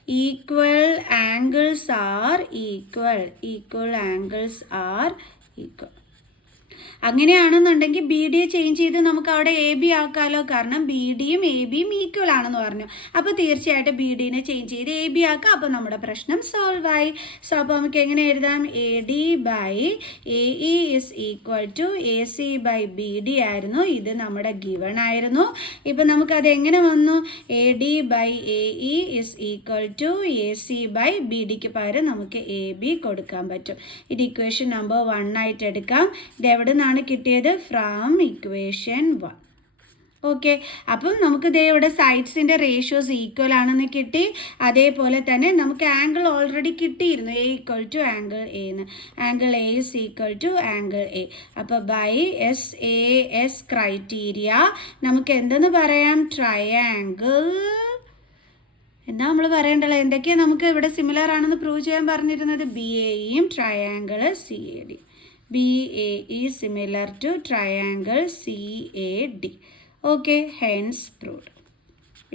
equal angles are equal. അങ്ങനെയാണെന്നുണ്ടെങ്കിൽ ബി ഡിയെ ചേഞ്ച് ചെയ്ത് നമുക്ക് അവിടെ എ ബി ആക്കാമല്ലോ. കാരണം ബി ഡിയും എ ബിയും ഈക്വൽ ആണെന്ന് പറഞ്ഞു. അപ്പോൾ തീർച്ചയായിട്ടും ബി ഡിനെ ചേഞ്ച് ചെയ്ത് എ ബി ആക്കാം. അപ്പോൾ നമ്മുടെ പ്രശ്നം സോൾവ് ആയി. സോ അപ്പോൾ നമുക്ക് എങ്ങനെ എഴുതാം? A D by A E is equal to A C by B D ആയിരുന്നു. ഇത് നമ്മുടെ ഗിവൺ ആയിരുന്നു. ഇപ്പം നമുക്കത് എങ്ങനെ വന്നു? A D by A E is equal to A C by B ഡിക്ക് പകരം നമുക്ക് എ ബി കൊടുക്കാൻ പറ്റും. ഇത് ഇക്വേഷൻ നമ്പർ 1 ആയിട്ട് എടുക്കാം. ഇത് എവിടെ നിന്നാണ് കിട്ടിയത്? From equation 1. ഓക്കെ, അപ്പം നമുക്ക് ദേ ഇവിടെ സൈഡ്സിൻ്റെ റേഷ്യോസ് ഈക്വൽ ആണെന്ന് കിട്ടി. അതേപോലെ തന്നെ നമുക്ക് ആംഗിൾ ഓൾറെഡി കിട്ടിയിരുന്നു, A equal to angle A എന്ന്. Angle A is equal to angle A. അപ്പോൾ ബൈ SAS ക്രൈറ്റീരിയ നമുക്ക് എന്തെന്ന് പറയാം? ട്രയാംഗിൾ എന്താ നമ്മൾ പറയേണ്ടല്ലോ, എന്തൊക്കെയാണ് നമുക്ക് ഇവിടെ സിമിലർ ആണെന്ന് പ്രൂവ് ചെയ്യാൻ പറഞ്ഞിരുന്നത്? ബി എ ഇയും triangle C A D. BAE similar to triangle CAD. Okay, hence proved.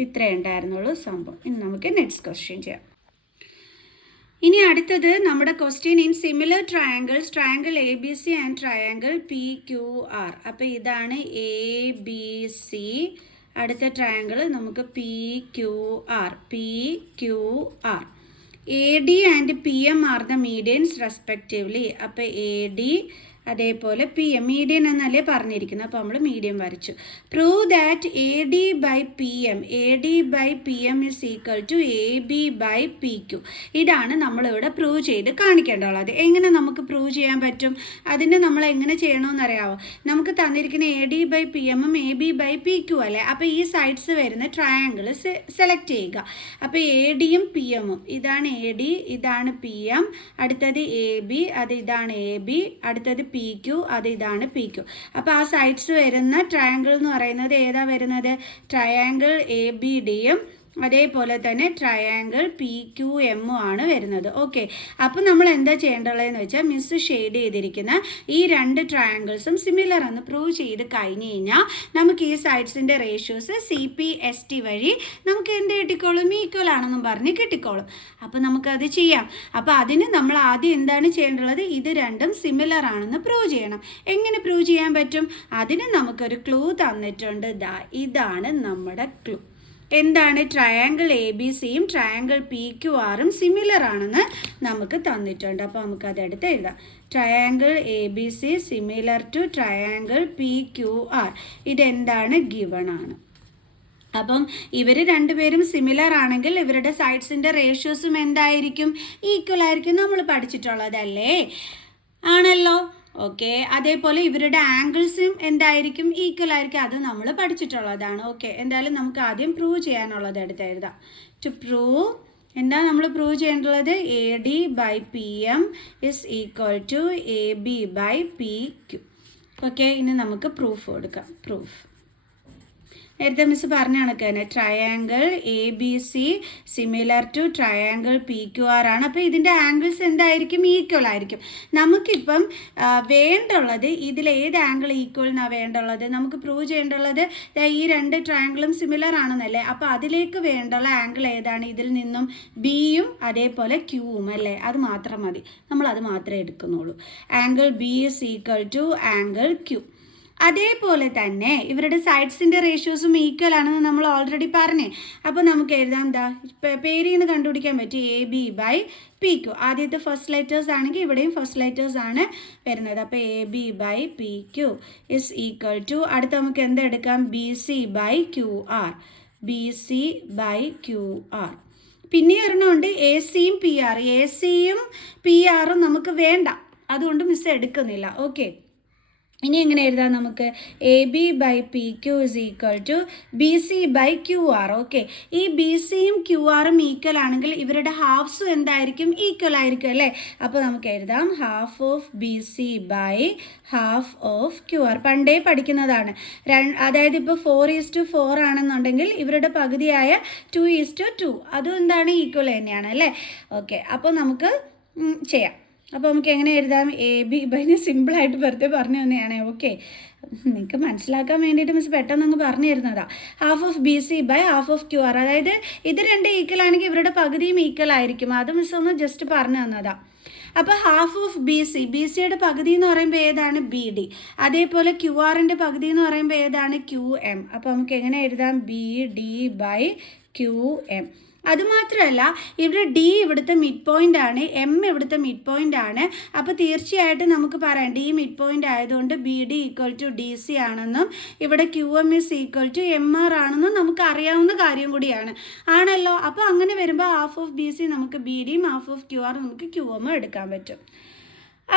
ഇത്രേ ഉണ്ടായിരുന്നുള്ളൂ സംഭവം. ഇനി നമുക്ക് നെക്സ്റ്റ് ക്വസ്റ്റ്യൻ ചെയ്യാം. ഇനി അടുത്തത് നമ്മുടെ question in similar triangles, triangle A B C and triangle PQR. അപ്പോൾ ഇതാണ് ABC. അടുത്ത ട്രയാങ്കിൾ നമുക്ക് PQR. AD and PM are the medians respectively. അപ്പോൾ AD അതേപോലെ PM മീഡിയൻ എന്നല്ലേ പറഞ്ഞിരിക്കുന്നത്. അപ്പോൾ നമ്മൾ മീഡിയം വരച്ചു. Prove that AD by PM is equal to AB by PQ. ഇതാണ് നമ്മളിവിടെ പ്രൂവ് ചെയ്ത് കാണിക്കേണ്ടുള്ളത്. എങ്ങനെ നമുക്ക് പ്രൂവ് ചെയ്യാൻ പറ്റും? അതിന് നമ്മൾ എങ്ങനെ ചെയ്യണമെന്നറിയാമോ? നമുക്ക് തന്നിരിക്കുന്ന AD ബൈ PM ഉം AB ബൈ PQ അല്ലേ. അപ്പോൾ ഈ സൈഡ്സ് വരുന്ന ട്രയാങ്കിൾ സെലക്ട് ചെയ്യുക. അപ്പോൾ ADയും PM ഉം, ഇതാണ് AD, ഇതാണ് PM, അടുത്തത് AB, അത് ഇതാണ് AB, അടുത്തത് PQ, അത് ഇതാണ് PQ. അപ്പോൾ ആ സൈഡ്സ് വരുന്ന ട്രയാങ്കിൾ എന്ന് പറയുന്നത് ഏതാ വരുന്നത്? ട്രയാങ്കിൾ ABDയും അതേപോലെ തന്നെ ട്രയാങ്കിൾ PQM ആണ് വരുന്നത്. ഓക്കെ, അപ്പോൾ നമ്മൾ എന്താ ചെയ്യേണ്ടതെന്ന് വെച്ചാൽ മിസ് ഷെയ്ഡ് ചെയ്തിരിക്കുന്ന ഈ രണ്ട് ട്രയാങ്കിൾസും സിമിലർ എന്ന് പ്രൂവ് ചെയ്ത് കഴിഞ്ഞ് കഴിഞ്ഞാൽ നമുക്ക് ഈ സൈഡ്സിൻ്റെ റേഷ്യോസ് CPST വഴി നമുക്ക് എന്ത് കിട്ടിക്കോളും? ഈക്വൽ ആണെന്നും പറഞ്ഞ് കിട്ടിക്കോളും. അപ്പോൾ നമുക്കത് ചെയ്യാം. അപ്പോൾ അതിന് നമ്മൾ ആദ്യം എന്താണ് ചെയ്യേണ്ടത്? ഇത് രണ്ടും സിമിലർ ആണെന്ന് പ്രൂവ് ചെയ്യണം. എങ്ങനെ പ്രൂവ് ചെയ്യാൻ പറ്റും? അതിന് നമുക്കൊരു ക്ലൂ തന്നിട്ടുണ്ട്. ഇതാണ് നമ്മുടെ ക്ലൂ. എന്താണ്? ട്രയാങ്കിൾ ABCയും ട്രയാങ്കിൾ PQRും സിമിലർ ആണെന്ന് നമുക്ക് തന്നിട്ടുണ്ട്. അപ്പോൾ നമുക്കതെടുത്ത് എഴുതാം. Triangle ABC similar to triangle PQR. ഇതെന്താണ്? ഗിവൺ ആണ്. അപ്പം ഇവർ രണ്ടുപേരും സിമിലർ ആണെങ്കിൽ ഇവരുടെ സൈഡ്സിൻ്റെ റേഷ്യോസും എന്തായിരിക്കും? ഈക്വൽ ആയിരിക്കും. നമ്മൾ പഠിച്ചിട്ടുള്ളതല്ലേ? ആണല്ലോ. ഓക്കെ, അതേപോലെ ഇവരുടെ ആംഗിൾസും എന്തായിരിക്കും? ഈക്വൽ ആയിരിക്കും. അത് നമ്മൾ പഠിച്ചിട്ടുള്ളതാണ്. ഓക്കെ, എന്തായാലും നമുക്ക് ആദ്യം പ്രൂവ് ചെയ്യാനുള്ളത് എടുത്ത് എഴുതാം. ടു പ്രൂവ് എന്താ നമ്മൾ പ്രൂവ് ചെയ്യേണ്ടത്? AD by PM is equal to AB by PQ. Okay, ഇനി നമുക്ക് പ്രൂഫ് കൊടുക്കാം. നേരത്തെ മിസ് പറഞ്ഞ കണക്ക് തന്നെ triangle A B C similar to triangle P Q R ആണ്. അപ്പോൾ ഇതിൻ്റെ ആംഗിൾസ് എന്തായിരിക്കും? ഈക്വൽ ആയിരിക്കും. നമുക്കിപ്പം വേണ്ടുള്ളത് ഇതിൽ ഏത് ആംഗിൾ ഈക്വൽ എന്നാണ് വേണ്ടുള്ളത്? നമുക്ക് പ്രൂവ് ചെയ്യേണ്ടുള്ളത് ഈ രണ്ട് ട്രയാങ്കിളും സിമിലർ ആണെന്നല്ലേ. അപ്പോൾ അതിലേക്ക് വേണ്ടുള്ള ആംഗിൾ ഏതാണ്? ഇതിൽ നിന്നും ബിയും അതേപോലെ ക്യൂവും അല്ലേ. അത് മാത്രം മതി, നമ്മളത് മാത്രമേ എടുക്കുന്നുള്ളൂ. Angle B is equal to angle Q. അതേപോലെ തന്നെ ഇവരുടെ സൈഡ്സിൻ്റെ റേഷ്യോസും ഈക്വൽ ആണെന്ന് നമ്മൾ ഓൾറെഡി പറഞ്ഞേ. അപ്പോൾ നമുക്ക് എഴുതാം, എന്താ പേരിൽ നിന്ന് കണ്ടുപിടിക്കാൻ പറ്റും, A B by P Q. ആദ്യത്തെ ഫസ്റ്റ് ലെറ്റേഴ്സ് ആണെങ്കിൽ ഇവിടെയും ഫസ്റ്റ് ലെറ്റേഴ്സ് ആണ് വരുന്നത്. അപ്പോൾ A B by P Q is equal to, അടുത്ത് നമുക്ക് എന്തെടുക്കാം? B C by Q R. B C by Q R. പിന്നെ ഒരെണ്ണമുണ്ട് എ സിയും പി ആർ. എ സിയും പി ആറും നമുക്ക് വേണ്ട, അതുകൊണ്ട് മിസ് എടുക്കുന്നില്ല. ഓക്കെ, ഇനി എങ്ങനെ എഴുതാം? നമുക്ക് A B by P Q is equal to B C by Q R. Okay, ഈ ബി സിയും ക്യു ആറും ഈക്വൽ ആണെങ്കിൽ ഇവരുടെ ഹാഫ്സും എന്തായിരിക്കും? ഈക്വൽ ആയിരിക്കും അല്ലേ. അപ്പോൾ നമുക്ക് എഴുതാം half of B C by half of Q R. പണ്ടേ പഠിക്കുന്നതാണ്. അതായത് ഇപ്പോൾ 4:4 ആണെന്നുണ്ടെങ്കിൽ ഇവരുടെ പകുതിയായ 2:2 അതും എന്താണ്? ഈക്വൽ തന്നെയാണ് അല്ലേ. ഓക്കെ, അപ്പോൾ നമുക്ക് ചെയ്യാം. അപ്പോൾ നമുക്ക് എങ്ങനെ എഴുതാം? എ ബി ബൈന് സിമ്പിളായിട്ട് വെറുതെ പറഞ്ഞു തന്നെയാണ്. ഓക്കെ, നിങ്ങൾക്ക് മനസ്സിലാക്കാൻ വേണ്ടിയിട്ട് മിസ് പെട്ടെന്ന് അങ്ങ് പറഞ്ഞു തരുന്നതാണ്. Half of B C by half of Q R. അതായത് ഇത് രണ്ട് ഈക്വൽ ആണെങ്കിൽ ഇവരുടെ പകുതിയും ഈക്വൽ ആയിരിക്കും. അത് മിസ് ഒന്ന് ജസ്റ്റ് പറഞ്ഞു തന്നതാണ്. അപ്പോൾ half of B C, B സിയുടെ പകുതി എന്ന് പറയുമ്പോൾ ഏതാണ്? B D. അതേപോലെ ക്യു ആറിൻ്റെ പകുതി എന്ന് പറയുമ്പോൾ ഏതാണ്? Q M. അപ്പോൾ നമുക്ക് എങ്ങനെ എഴുതാം? B D by Q M. അതുമാത്രമല്ല ഇവിടെ ഡി ഇവിടുത്തെ മിഡ് പോയിൻ്റ് ആണ്, എം ഇവിടുത്തെ മിഡ് പോയിൻ്റ് ആണ്. അപ്പോൾ തീർച്ചയായിട്ടും നമുക്ക് പറയാം ഡി മിഡ് പോയിൻ്റ് ആയതുകൊണ്ട് B D equal to D C ആണെന്നും ഇവിടെ Q M is equal to M R ആണെന്നും നമുക്ക് അറിയാവുന്ന കാര്യം കൂടിയാണ്, ആണല്ലോ. അപ്പോൾ അങ്ങനെ വരുമ്പോൾ ഹാഫ് ഓഫ് ബി സി നമുക്ക് ബി ഡിയും ഹാഫ് ഓഫ് ക്യു ആർ നമുക്ക് ക്യു എമ്മും എടുക്കാൻ പറ്റും.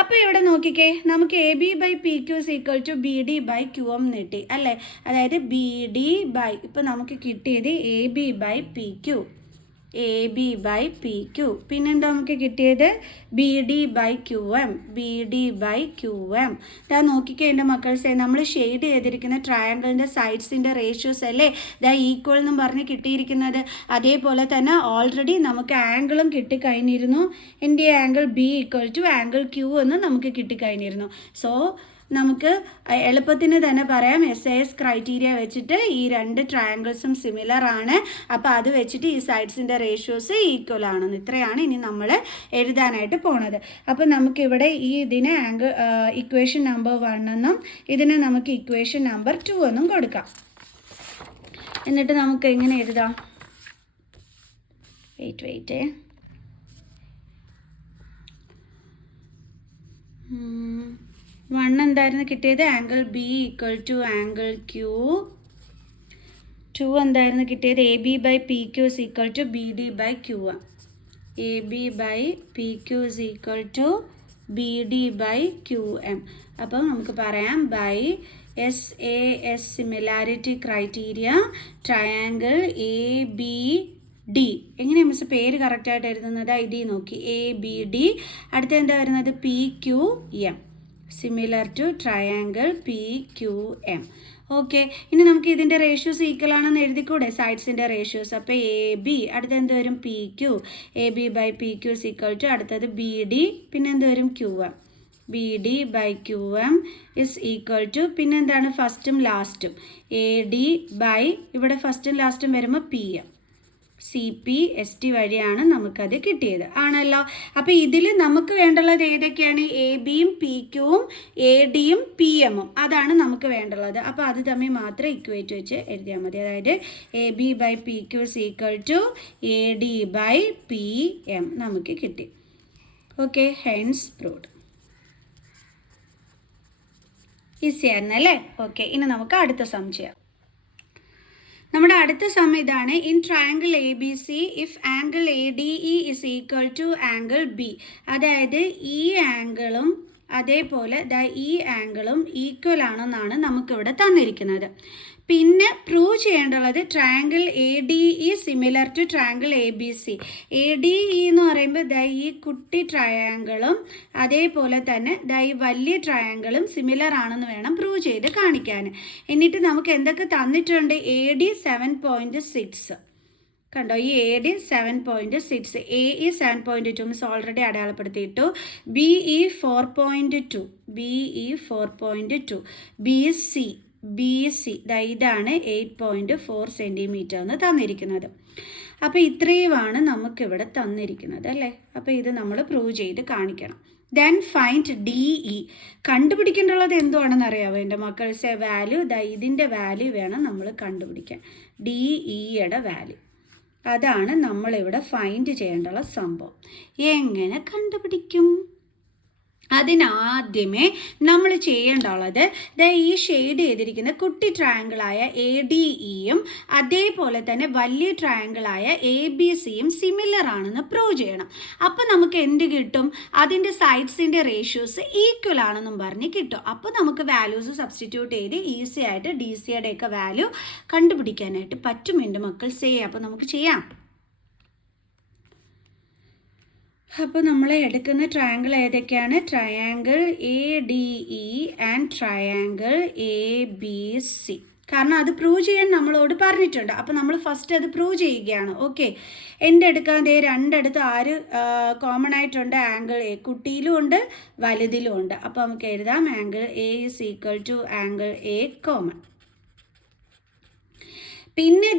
അപ്പോൾ ഇവിടെ നോക്കിക്കേ, നമുക്ക് A B by P Q is equal to B D by Q M കിട്ടി അല്ലേ. അതായത് ബി ഡി ബൈ, ഇപ്പോൾ നമുക്ക് കിട്ടിയത് A B by P Q, A B by P Q. പിന്നെന്താ നമുക്ക് കിട്ടിയത്? B D by Q M, B D by Q M. ഇതാ നോക്കിക്കേ എൻ്റെ മക്കൾസേ, നമ്മൾ ഷെയ്ഡ് ചെയ്തിരിക്കുന്ന ട്രയാങ്കിളിൻ്റെ സൈഡ്സിൻ്റെ റേഷ്യോസ് അല്ലേ ഇതാ ഈക്വൽ എന്നും പറഞ്ഞ് കിട്ടിയിരിക്കുന്നത്. അതേപോലെ തന്നെ ഓൾറെഡി നമുക്ക് ആംഗിളും കിട്ടിക്കഴിഞ്ഞിരുന്നു. എൻ്റെ angle B equal to angle Q എന്ന് നമുക്ക് കിട്ടിക്കഴിഞ്ഞിരുന്നു. സോ നമുക്ക് എളുപ്പത്തിന് തന്നെ പറയാം SAS ക്രൈറ്റീരിയ വെച്ചിട്ട് ഈ രണ്ട് ട്രയാങ്കിൾസും സിമിലർ ആണ്. അപ്പോൾ അത് വെച്ചിട്ട് ഈ സൈഡ്സിൻ്റെ റേഷ്യോസ് ഈക്വൽ ആണെന്ന്. ഇത്രയാണ് ഇനി നമ്മൾ എഴുതാനായിട്ട് പോണത്. അപ്പോൾ നമുക്കിവിടെ ഈ ഇതിനെ ഇക്വേഷൻ നമ്പർ 1 എന്നും ഇതിനെ നമുക്ക് ഇക്വേഷൻ നമ്പർ 2 എന്നും കൊടുക്കാം. എന്നിട്ട് നമുക്ക് എങ്ങനെ എഴുതാം? വെയിറ്റ് 1 എന്തായിരുന്നു കിട്ടിയത്? Angle B equal to angle Q. 2 എന്തായിരുന്നു കിട്ടിയത്? A B by P Q is equal to B D by Q M. A B by P Q is equal to B D by Q M. അപ്പോൾ നമുക്ക് പറയാം by SAS similarity criteria triangle A B D. എങ്ങനെയാണ് miss പേര് കറക്റ്റായിട്ട് എഴുതുന്നത്? ID നോക്കി A B D. അടുത്ത എന്താ വരുന്നത്? P Q M, similar to triangle P Q M. Okay, ഇനി നമുക്ക് ഇതിൻ്റെ റേഷ്യോസ് ഈക്വൽ ആണെന്ന് എഴുതിക്കൂടെ? സൈഡ്സിൻ്റെ റേഷ്യോസ്. അപ്പോൾ എ ബി, അടുത്ത എന്ത് വരും? P Q. A B by P Q is equal to അടുത്തത് ബി ഡി, പിന്നെ എന്ത് വരും? Q M. B D by Q M is equal to പിന്നെ എന്താണ്? ഫസ്റ്റും ലാസ്റ്റും എ ഡി ബൈ ഇവിടെ ഫസ്റ്റും ലാസ്റ്റും വരുമ്പോൾ പി എം. CP/ST വഴിയാണ് നമുക്കത് കിട്ടിയത്, ആണല്ലോ. അപ്പോൾ ഇതിൽ നമുക്ക് വേണ്ടുള്ളത് ഏതൊക്കെയാണ്? എ ബിയും പി ക്യൂവും എ ഡിയും പി എമ്മും, അതാണ് നമുക്ക് വേണ്ടുള്ളത്. അപ്പോൾ അത് തമ്മിൽ മാത്രം ഇക്വേറ്റ് വെച്ച് എഴുതിയാൽ മതി. അതായത് A B by P Q is equal to A D by P M നമുക്ക് കിട്ടി. Okay, hence proved. ഈസി ആയിരുന്നല്ലേ? ഓക്കെ, ഇനി നമുക്ക് അടുത്ത സം ചെയ്യാം. നമ്മുടെ അടുത്ത സം ഇതാണ്. In triangle A B C if angle A D E is equal to angle B. അതായത് ഈ ആംഗിളും അതേപോലെ ദാ ഈ ആംഗിളും ഈക്വൽ ആണെന്നാണ് നമുക്കിവിടെ തന്നിരിക്കുന്നത്. പിന്നെ പ്രൂവ് ചെയ്യേണ്ടുള്ളത് triangle A D E similar to triangle A B C. A D E എന്ന് പറയുമ്പോൾ ദാ ഈ കുട്ടി ട്രയാങ്കിളും അതേപോലെ തന്നെ ദാ ഈ വലിയ ട്രയാങ്കിളും സിമിലർ ആണെന്ന് വേണം പ്രൂവ് ചെയ്ത് കാണിക്കാൻ. എന്നിട്ട് നമുക്ക് എന്തൊക്കെ തന്നിട്ടുണ്ട്? എ ഡി 7.6 കണ്ടോ, ഈ A D 7.6, A E 7.2 miss already അടയാളപ്പെടുത്തിയിട്ടു, B E 4.2, B E 4.2, B C ഇതാണ് 8.4 സെൻറ്റിമീറ്റർ എന്ന് തന്നിരിക്കുന്നത്. അപ്പോൾ ഇത്രയുമാണ് നമുക്കിവിടെ തന്നിരിക്കുന്നത് അല്ലേ. അപ്പോൾ ഇത് നമ്മൾ പ്രൂവ് ചെയ്ത് കാണിക്കണം. Then find D E. കണ്ടുപിടിക്കേണ്ടുള്ളത് എന്തുവാണെന്ന് അറിയാമോ എൻ്റെ മക്കൾസ്? വാല്യൂ ഇതിൻ്റെ വാല്യൂ വേണം നമ്മൾ കണ്ടുപിടിക്കാൻ, ഡി ഇയുടെ വാല്യൂ. അതാണ് നമ്മളിവിടെ ഫൈൻഡ് ചെയ്യേണ്ടുള്ള സംഭവം. എങ്ങനെ കണ്ടുപിടിക്കും? അതിനാദ്യമേ നമ്മൾ ചെയ്യേണ്ടുള്ളത് ഈ ഷെയ്ഡ് ചെയ്തിരിക്കുന്ന കുട്ടി ട്രയാങ്കിളായ എ ഡി ഇയും അതേപോലെ തന്നെ വലിയ ട്രയാങ്കിളായ എ ബി സിയും സിമിലർ ആണെന്ന് പ്രൂവ് ചെയ്യണം. അപ്പോൾ നമുക്ക് എന്ത് കിട്ടും? അതിൻ്റെ സൈഡ്സിൻ്റെ റേഷ്യോസ് ഈക്വൽ ആണെന്നും പറഞ്ഞ് കിട്ടും. അപ്പോൾ നമുക്ക് വാല്യൂസ് സബ്സ്റ്റിറ്റ്യൂട്ട് ചെയ്ത് ഈസി ആയിട്ട് ഡി സിയുടെയൊക്കെ വാല്യൂ കണ്ടുപിടിക്കാനായിട്ട് പറ്റും എൻ്റെ മക്കൾ. അപ്പോൾ നമുക്ക് ചെയ്യാം. അപ്പോൾ നമ്മൾ എടുക്കുന്ന ട്രയാങ്കിൾ ഏതൊക്കെയാണ്? Triangle A D E and triangle A B C. കാരണം അത് പ്രൂവ് ചെയ്യാൻ നമ്മളോട് പറഞ്ഞിട്ടുണ്ട്. അപ്പോൾ നമ്മൾ ഫസ്റ്റ് അത് പ്രൂവ് ചെയ്യുകയാണ്. ഓക്കെ, എൻ്റെ എടുക്കാതെ രണ്ടിടത്ത് ആര് കോമൺ ആയിട്ടുണ്ട്? Angle A. കുട്ടിയിലും ഉണ്ട് വലുതിലും ഉണ്ട്. അപ്പോൾ നമുക്ക് എഴുതാം angle A is equal to angle A common. പിന്നെ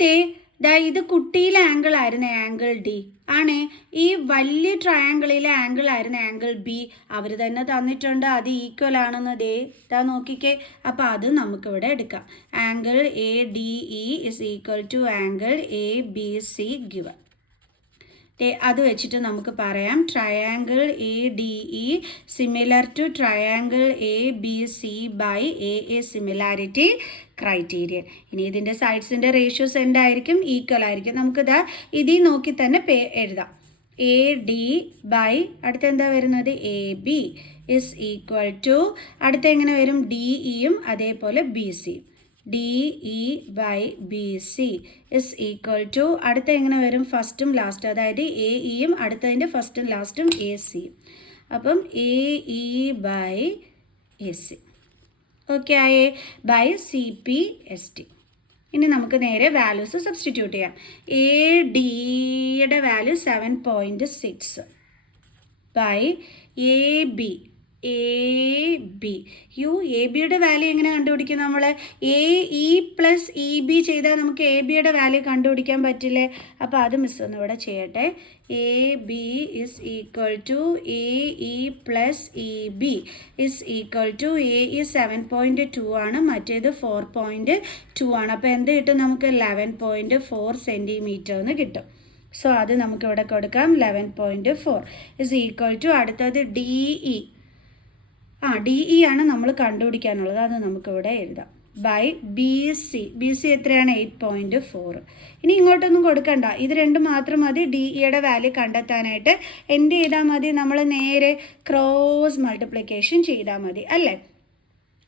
ഇത് കുട്ടിയിലെ ആംഗിൾ ആയിരുന്നു ആംഗിൾ ഡി ആണ്. ഈ വലിയ ട്രയാങ്കിളിലെ ആംഗിൾ ആയിരുന്നു ആംഗിൾ ബി. അവർ തന്നെ തന്നിട്ടുണ്ട് അത് ഈക്വൽ ആണെന്ന്. ഇതാ നോക്കിക്കേ. അപ്പോൾ അത് നമുക്കിവിടെ എടുക്കാം. Angle A D E is equal to angle A B C given. അത് വെച്ചിട്ട് നമുക്ക് പറയാം triangle A D E similar to triangle A B C by A similarity criterion. ഇനി ഇതിൻ്റെ സൈഡ്സിൻ്റെ റേഷ്യോസ് എന്തായിരിക്കും? ഈക്വൽ ആയിരിക്കും. നമുക്കിതാ ഇതിൽ നോക്കി തന്നെ എഴുതാം. എ ഡി ബൈ അടുത്ത എന്താ വരുന്നത്? A B is equal to അടുത്ത എങ്ങനെ വരും? ഡി ഇയും അതേപോലെ B C. D E by B C is equal to അടുത്ത എങ്ങനെ വരും? ഫസ്റ്റും ലാസ്റ്റും, അതായത് എ ഇയും അടുത്തതിൻ്റെ ഫസ്റ്റും ലാസ്റ്റും എ സിയും. അപ്പം A E by A C. Okay ആയേ? By C P S T. ഇനി നമുക്ക് നേരെ വാല്യൂസ് സബ്സ്റ്റിറ്റ്യൂട്ട് ചെയ്യാം. എ ഡിയുടെ value 7.6 by A B. A ബിയുടെ വാല്യൂ എങ്ങനെ കണ്ടുപിടിക്കും? നമ്മൾ A E plus E B ചെയ്താൽ നമുക്ക് എ ബിയുടെ വാല്യൂ കണ്ടുപിടിക്കാൻ പറ്റില്ലേ? അപ്പോൾ അത് മിസ് ഒന്ന് ഇവിടെ ചെയ്യട്ടെ. A B is equal to A E plus E B is equal to A E 7.2 ആണ്, മറ്റേത് 4.2 ആണ്. അപ്പോൾ എന്ത് കിട്ടും നമുക്ക്? 11.4 സെൻറ്റിമീറ്റർ എന്ന് കിട്ടും. സോ അത് നമുക്കിവിടെ കൊടുക്കാം. 11.4 ഇസ് ഈക്വൽ ടു അടുത്തത് ഡി ഇ. ഡി ഇ ആണ് നമ്മൾ കണ്ടുപിടിക്കാനുള്ളത്. അത് നമുക്കിവിടെ എഴുതാം. By B C. B C എത്രയാണ്? 8.4. ഇനി ഇങ്ങോട്ടൊന്നും കൊടുക്കണ്ട, ഇത് രണ്ടും മാത്രം മതി ഡി ഇയുടെ വാല്യൂ കണ്ടെത്താനായിട്ട്. എന്ത് ചെയ്താൽ മതി? നമ്മൾ നേരെ ക്രോസ് മൾട്ടിപ്ലിക്കേഷൻ ചെയ്താൽ മതി അല്ലേ.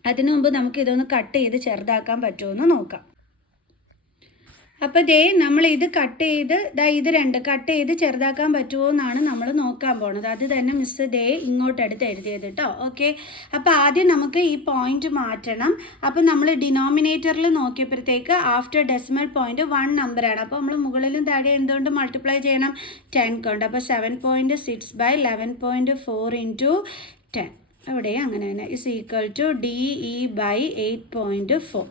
അതിനു മുമ്പ് നമുക്ക് ഇതൊന്ന് കട്ട് ചെയ്ത് ചെറുതാക്കാൻ പറ്റുമെന്ന് നോക്കാം. അപ്പോൾ നമ്മൾ ഇത് കട്ട് ചെയ്ത് ഇത് രണ്ട് കട്ട് ചെയ്ത് ചെറുതാക്കാൻ പറ്റുമോ എന്നാണ് നമ്മൾ നോക്കാൻ പോണത്. അത് തന്നെ മിസ് ഇങ്ങോട്ടെടുത്ത് എഴുതിയത് കേട്ടോ. ഓക്കെ, അപ്പോൾ ആദ്യം നമുക്ക് ഈ പോയിന്റ് മാറ്റണം. അപ്പോൾ നമ്മൾ ഡിനോമിനേറ്ററിൽ നോക്കിയപ്പോഴത്തേക്ക് ആഫ്റ്റർ ഡെസിമൽ പോയിന്റ് 1 നമ്പറാണ്. അപ്പോൾ നമ്മൾ മുകളിലും താഴെ എന്തുകൊണ്ട് മൾട്ടിപ്ലൈ ചെയ്യണം? 10 കൊണ്ട്. അപ്പോൾ 7.6 ബൈ 11.4 ഇൻറ്റു 10 അവിടെ അങ്ങനെ തന്നെ is equal to D E by 8.4.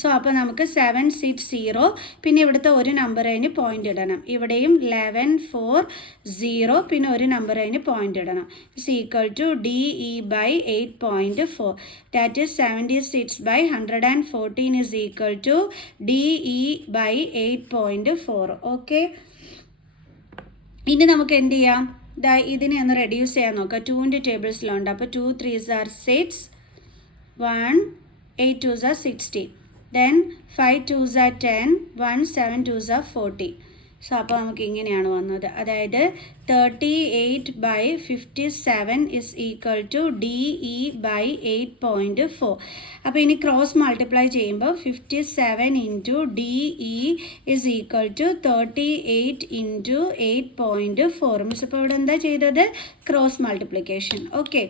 So അപ്പോൾ നമുക്ക് 760. പിന്നെ ഇവിടുത്തെ ഒരു നമ്പർ അതിന് പോയിന്റ് ഇടണം. ഇവിടെയും 1140 പിന്നെ ഒരു നമ്പർ അതിന് പോയിന്റ് ഇടണം. Is equal to D E by 8.4. That is 76 by 114 is equal to D E by 8.4. Okay, ഇനി നമുക്ക് എന്ത് ചെയ്യാം? ഇതിനെ ഒന്ന് റെഡ്യൂസ് ചെയ്യാൻ നോക്കാം. 2ൻ്റെ ടേബിൾസിലുണ്ട്. അപ്പോൾ 2 3s are 6, 1 8 2s are 16. Then 5 2s are 10, 1 7 2s are 40. So അപ്പോൾ നമുക്ക് ഇങ്ങനെയാണ് വന്നത്. അതായത് 38/57 ഇസ് ഈക്വൽ ടു DE/8.4. അപ്പോൾ ഇനി ക്രോസ് മൾട്ടിപ്ലൈ ചെയ്യുമ്പോൾ 57 into DE is equal to 38 into 8.4. Miss ഇപ്പോൾ ഇവിടെ എന്താ ചെയ്തത്? Cross multiplication. ഓക്കെ,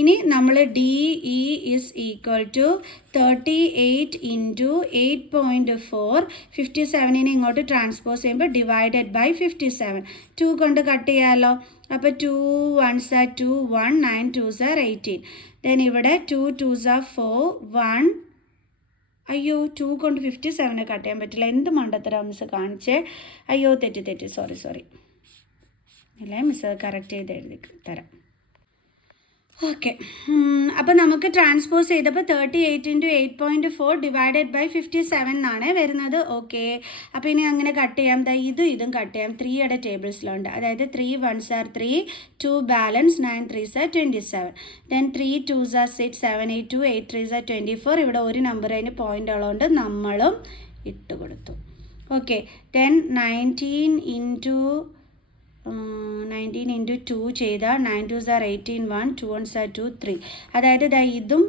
ഇനി നമ്മൾ DE is equal to 38 into 8.4. 57നെ ഇങ്ങോട്ട് ട്രാൻസ്പോസ് ചെയ്യുമ്പോൾ ഡിവൈഡഡ് ബൈ 57. 2 കൊണ്ട് കട്ട് ചെയ്യാമല്ലോ. അപ്പോൾ 2 1s are 2, 1, 9 2s are 18. Then ഇവിടെ 2 2s are 4, 1. അയ്യോ, 2 കൊണ്ട് 57 കട്ട് ചെയ്യാൻ പറ്റില്ല. എന്ത് മണ്ടത്തരം മിസ് കാണിച്ചേ. അയ്യോ, തെറ്റി സോറി. അല്ലേ മിസ് കറക്റ്റ് ചെയ്ത് എഴുതി തരാം. ഓക്കെ, അപ്പോൾ നമുക്ക് ട്രാൻസ്പോസ് ചെയ്തപ്പോൾ 38 ഇൻറ്റു 8.4 ഡിവൈഡഡ് ബൈ 57 എന്നാണ് വരുന്നത്. ഓക്കെ, അപ്പോൾ ഇനി അങ്ങനെ കട്ട് ചെയ്യാം. ഇതും കട്ട് ചെയ്യാം. 3യുടെ ടേബിൾസിലുണ്ട്. അതായത് 3 1s are 3, 2 balance, 9 3s are 27. Then 3 2s are 6, 7 8 2, 8 3s are 24. ഇവിടെ ഒരു നമ്പർ അതിന് പോയിൻ്റ് ഉള്ളതുകൊണ്ട് നമ്മളും ഇട്ട് കൊടുത്തു. ഓക്കെ, ദെൻ 19 ഇൻറ്റു 2 ചെയ്താൽ 9 2s are 18, 1 2 1s are 2, 3. അതായത് ഇതും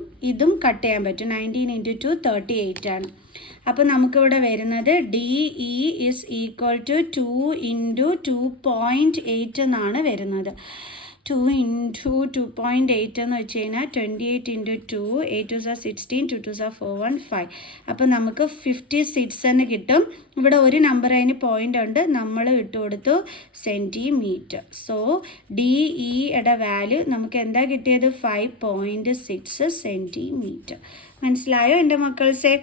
കട്ട് ചെയ്യാൻ പറ്റും. 19 ഇൻറ്റു 2 38 ആണ്. അപ്പോൾ നമുക്കിവിടെ വരുന്നത് DE is equal to 2 into 2.8 എന്നാണ് വരുന്നത്. 2 ഇൻറ്റു 2.8 എന്ന് വെച്ച് കഴിഞ്ഞാൽ 28 into 2, 8 2s are 16, 2 2s are 4, 1 5. അപ്പോൾ നമുക്ക് 56 എന്ന് കിട്ടും. ഇവിടെ ഒരു നമ്പർ അതിന് പോയിൻ്റ് ഉണ്ട്, നമ്മൾ ഇട്ട് കൊടുത്തു സെൻറ്റിമീറ്റർ. സോ DEയുടെ വാല്യൂ നമുക്ക് എന്താ കിട്ടിയത്? 5.6 സെൻറ്റിമീറ്റർ. മനസ്സിലായോ എൻ്റെ മക്കൾസേ?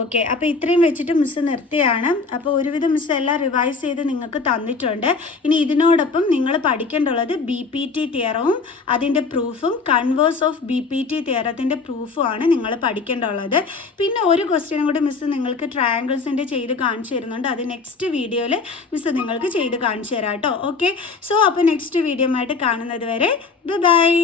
ഓക്കെ, അപ്പോൾ ഇത്രയും വെച്ചിട്ട് മിസ്സ് നിർത്തിയാണ്. അപ്പോൾ ഒരുവിധം മിസ്സ് എല്ലാം റിവൈസ് ചെയ്ത് നിങ്ങൾക്ക് തന്നിട്ടുണ്ട്. ഇനി ഇതിനോടൊപ്പം നിങ്ങൾ പഠിക്കേണ്ടുള്ളത് BPT തിയറവും അതിൻ്റെ പ്രൂഫും കൺവേഴ്സ് ഓഫ് BPT തിയറത്തിൻ്റെ പ്രൂഫുമാണ് നിങ്ങൾ പഠിക്കേണ്ടുള്ളത്. പിന്നെ ഒരു ക്വസ്റ്റ്യനും കൂടി മിസ്സ് നിങ്ങൾക്ക് ട്രയാങ്കിൾസിൻ്റെ ചെയ്ത് കാണിച്ചു തരുന്നുണ്ട്. അത് നെക്സ്റ്റ് വീഡിയോയിൽ മിസ്സ് നിങ്ങൾക്ക് ചെയ്ത് കാണിച്ചു തരാം കേട്ടോ. ഓക്കെ, സോ അപ്പോൾ നെക്സ്റ്റ് വീഡിയോ ആയിട്ട് കാണുന്നത് വരെ ബൈ.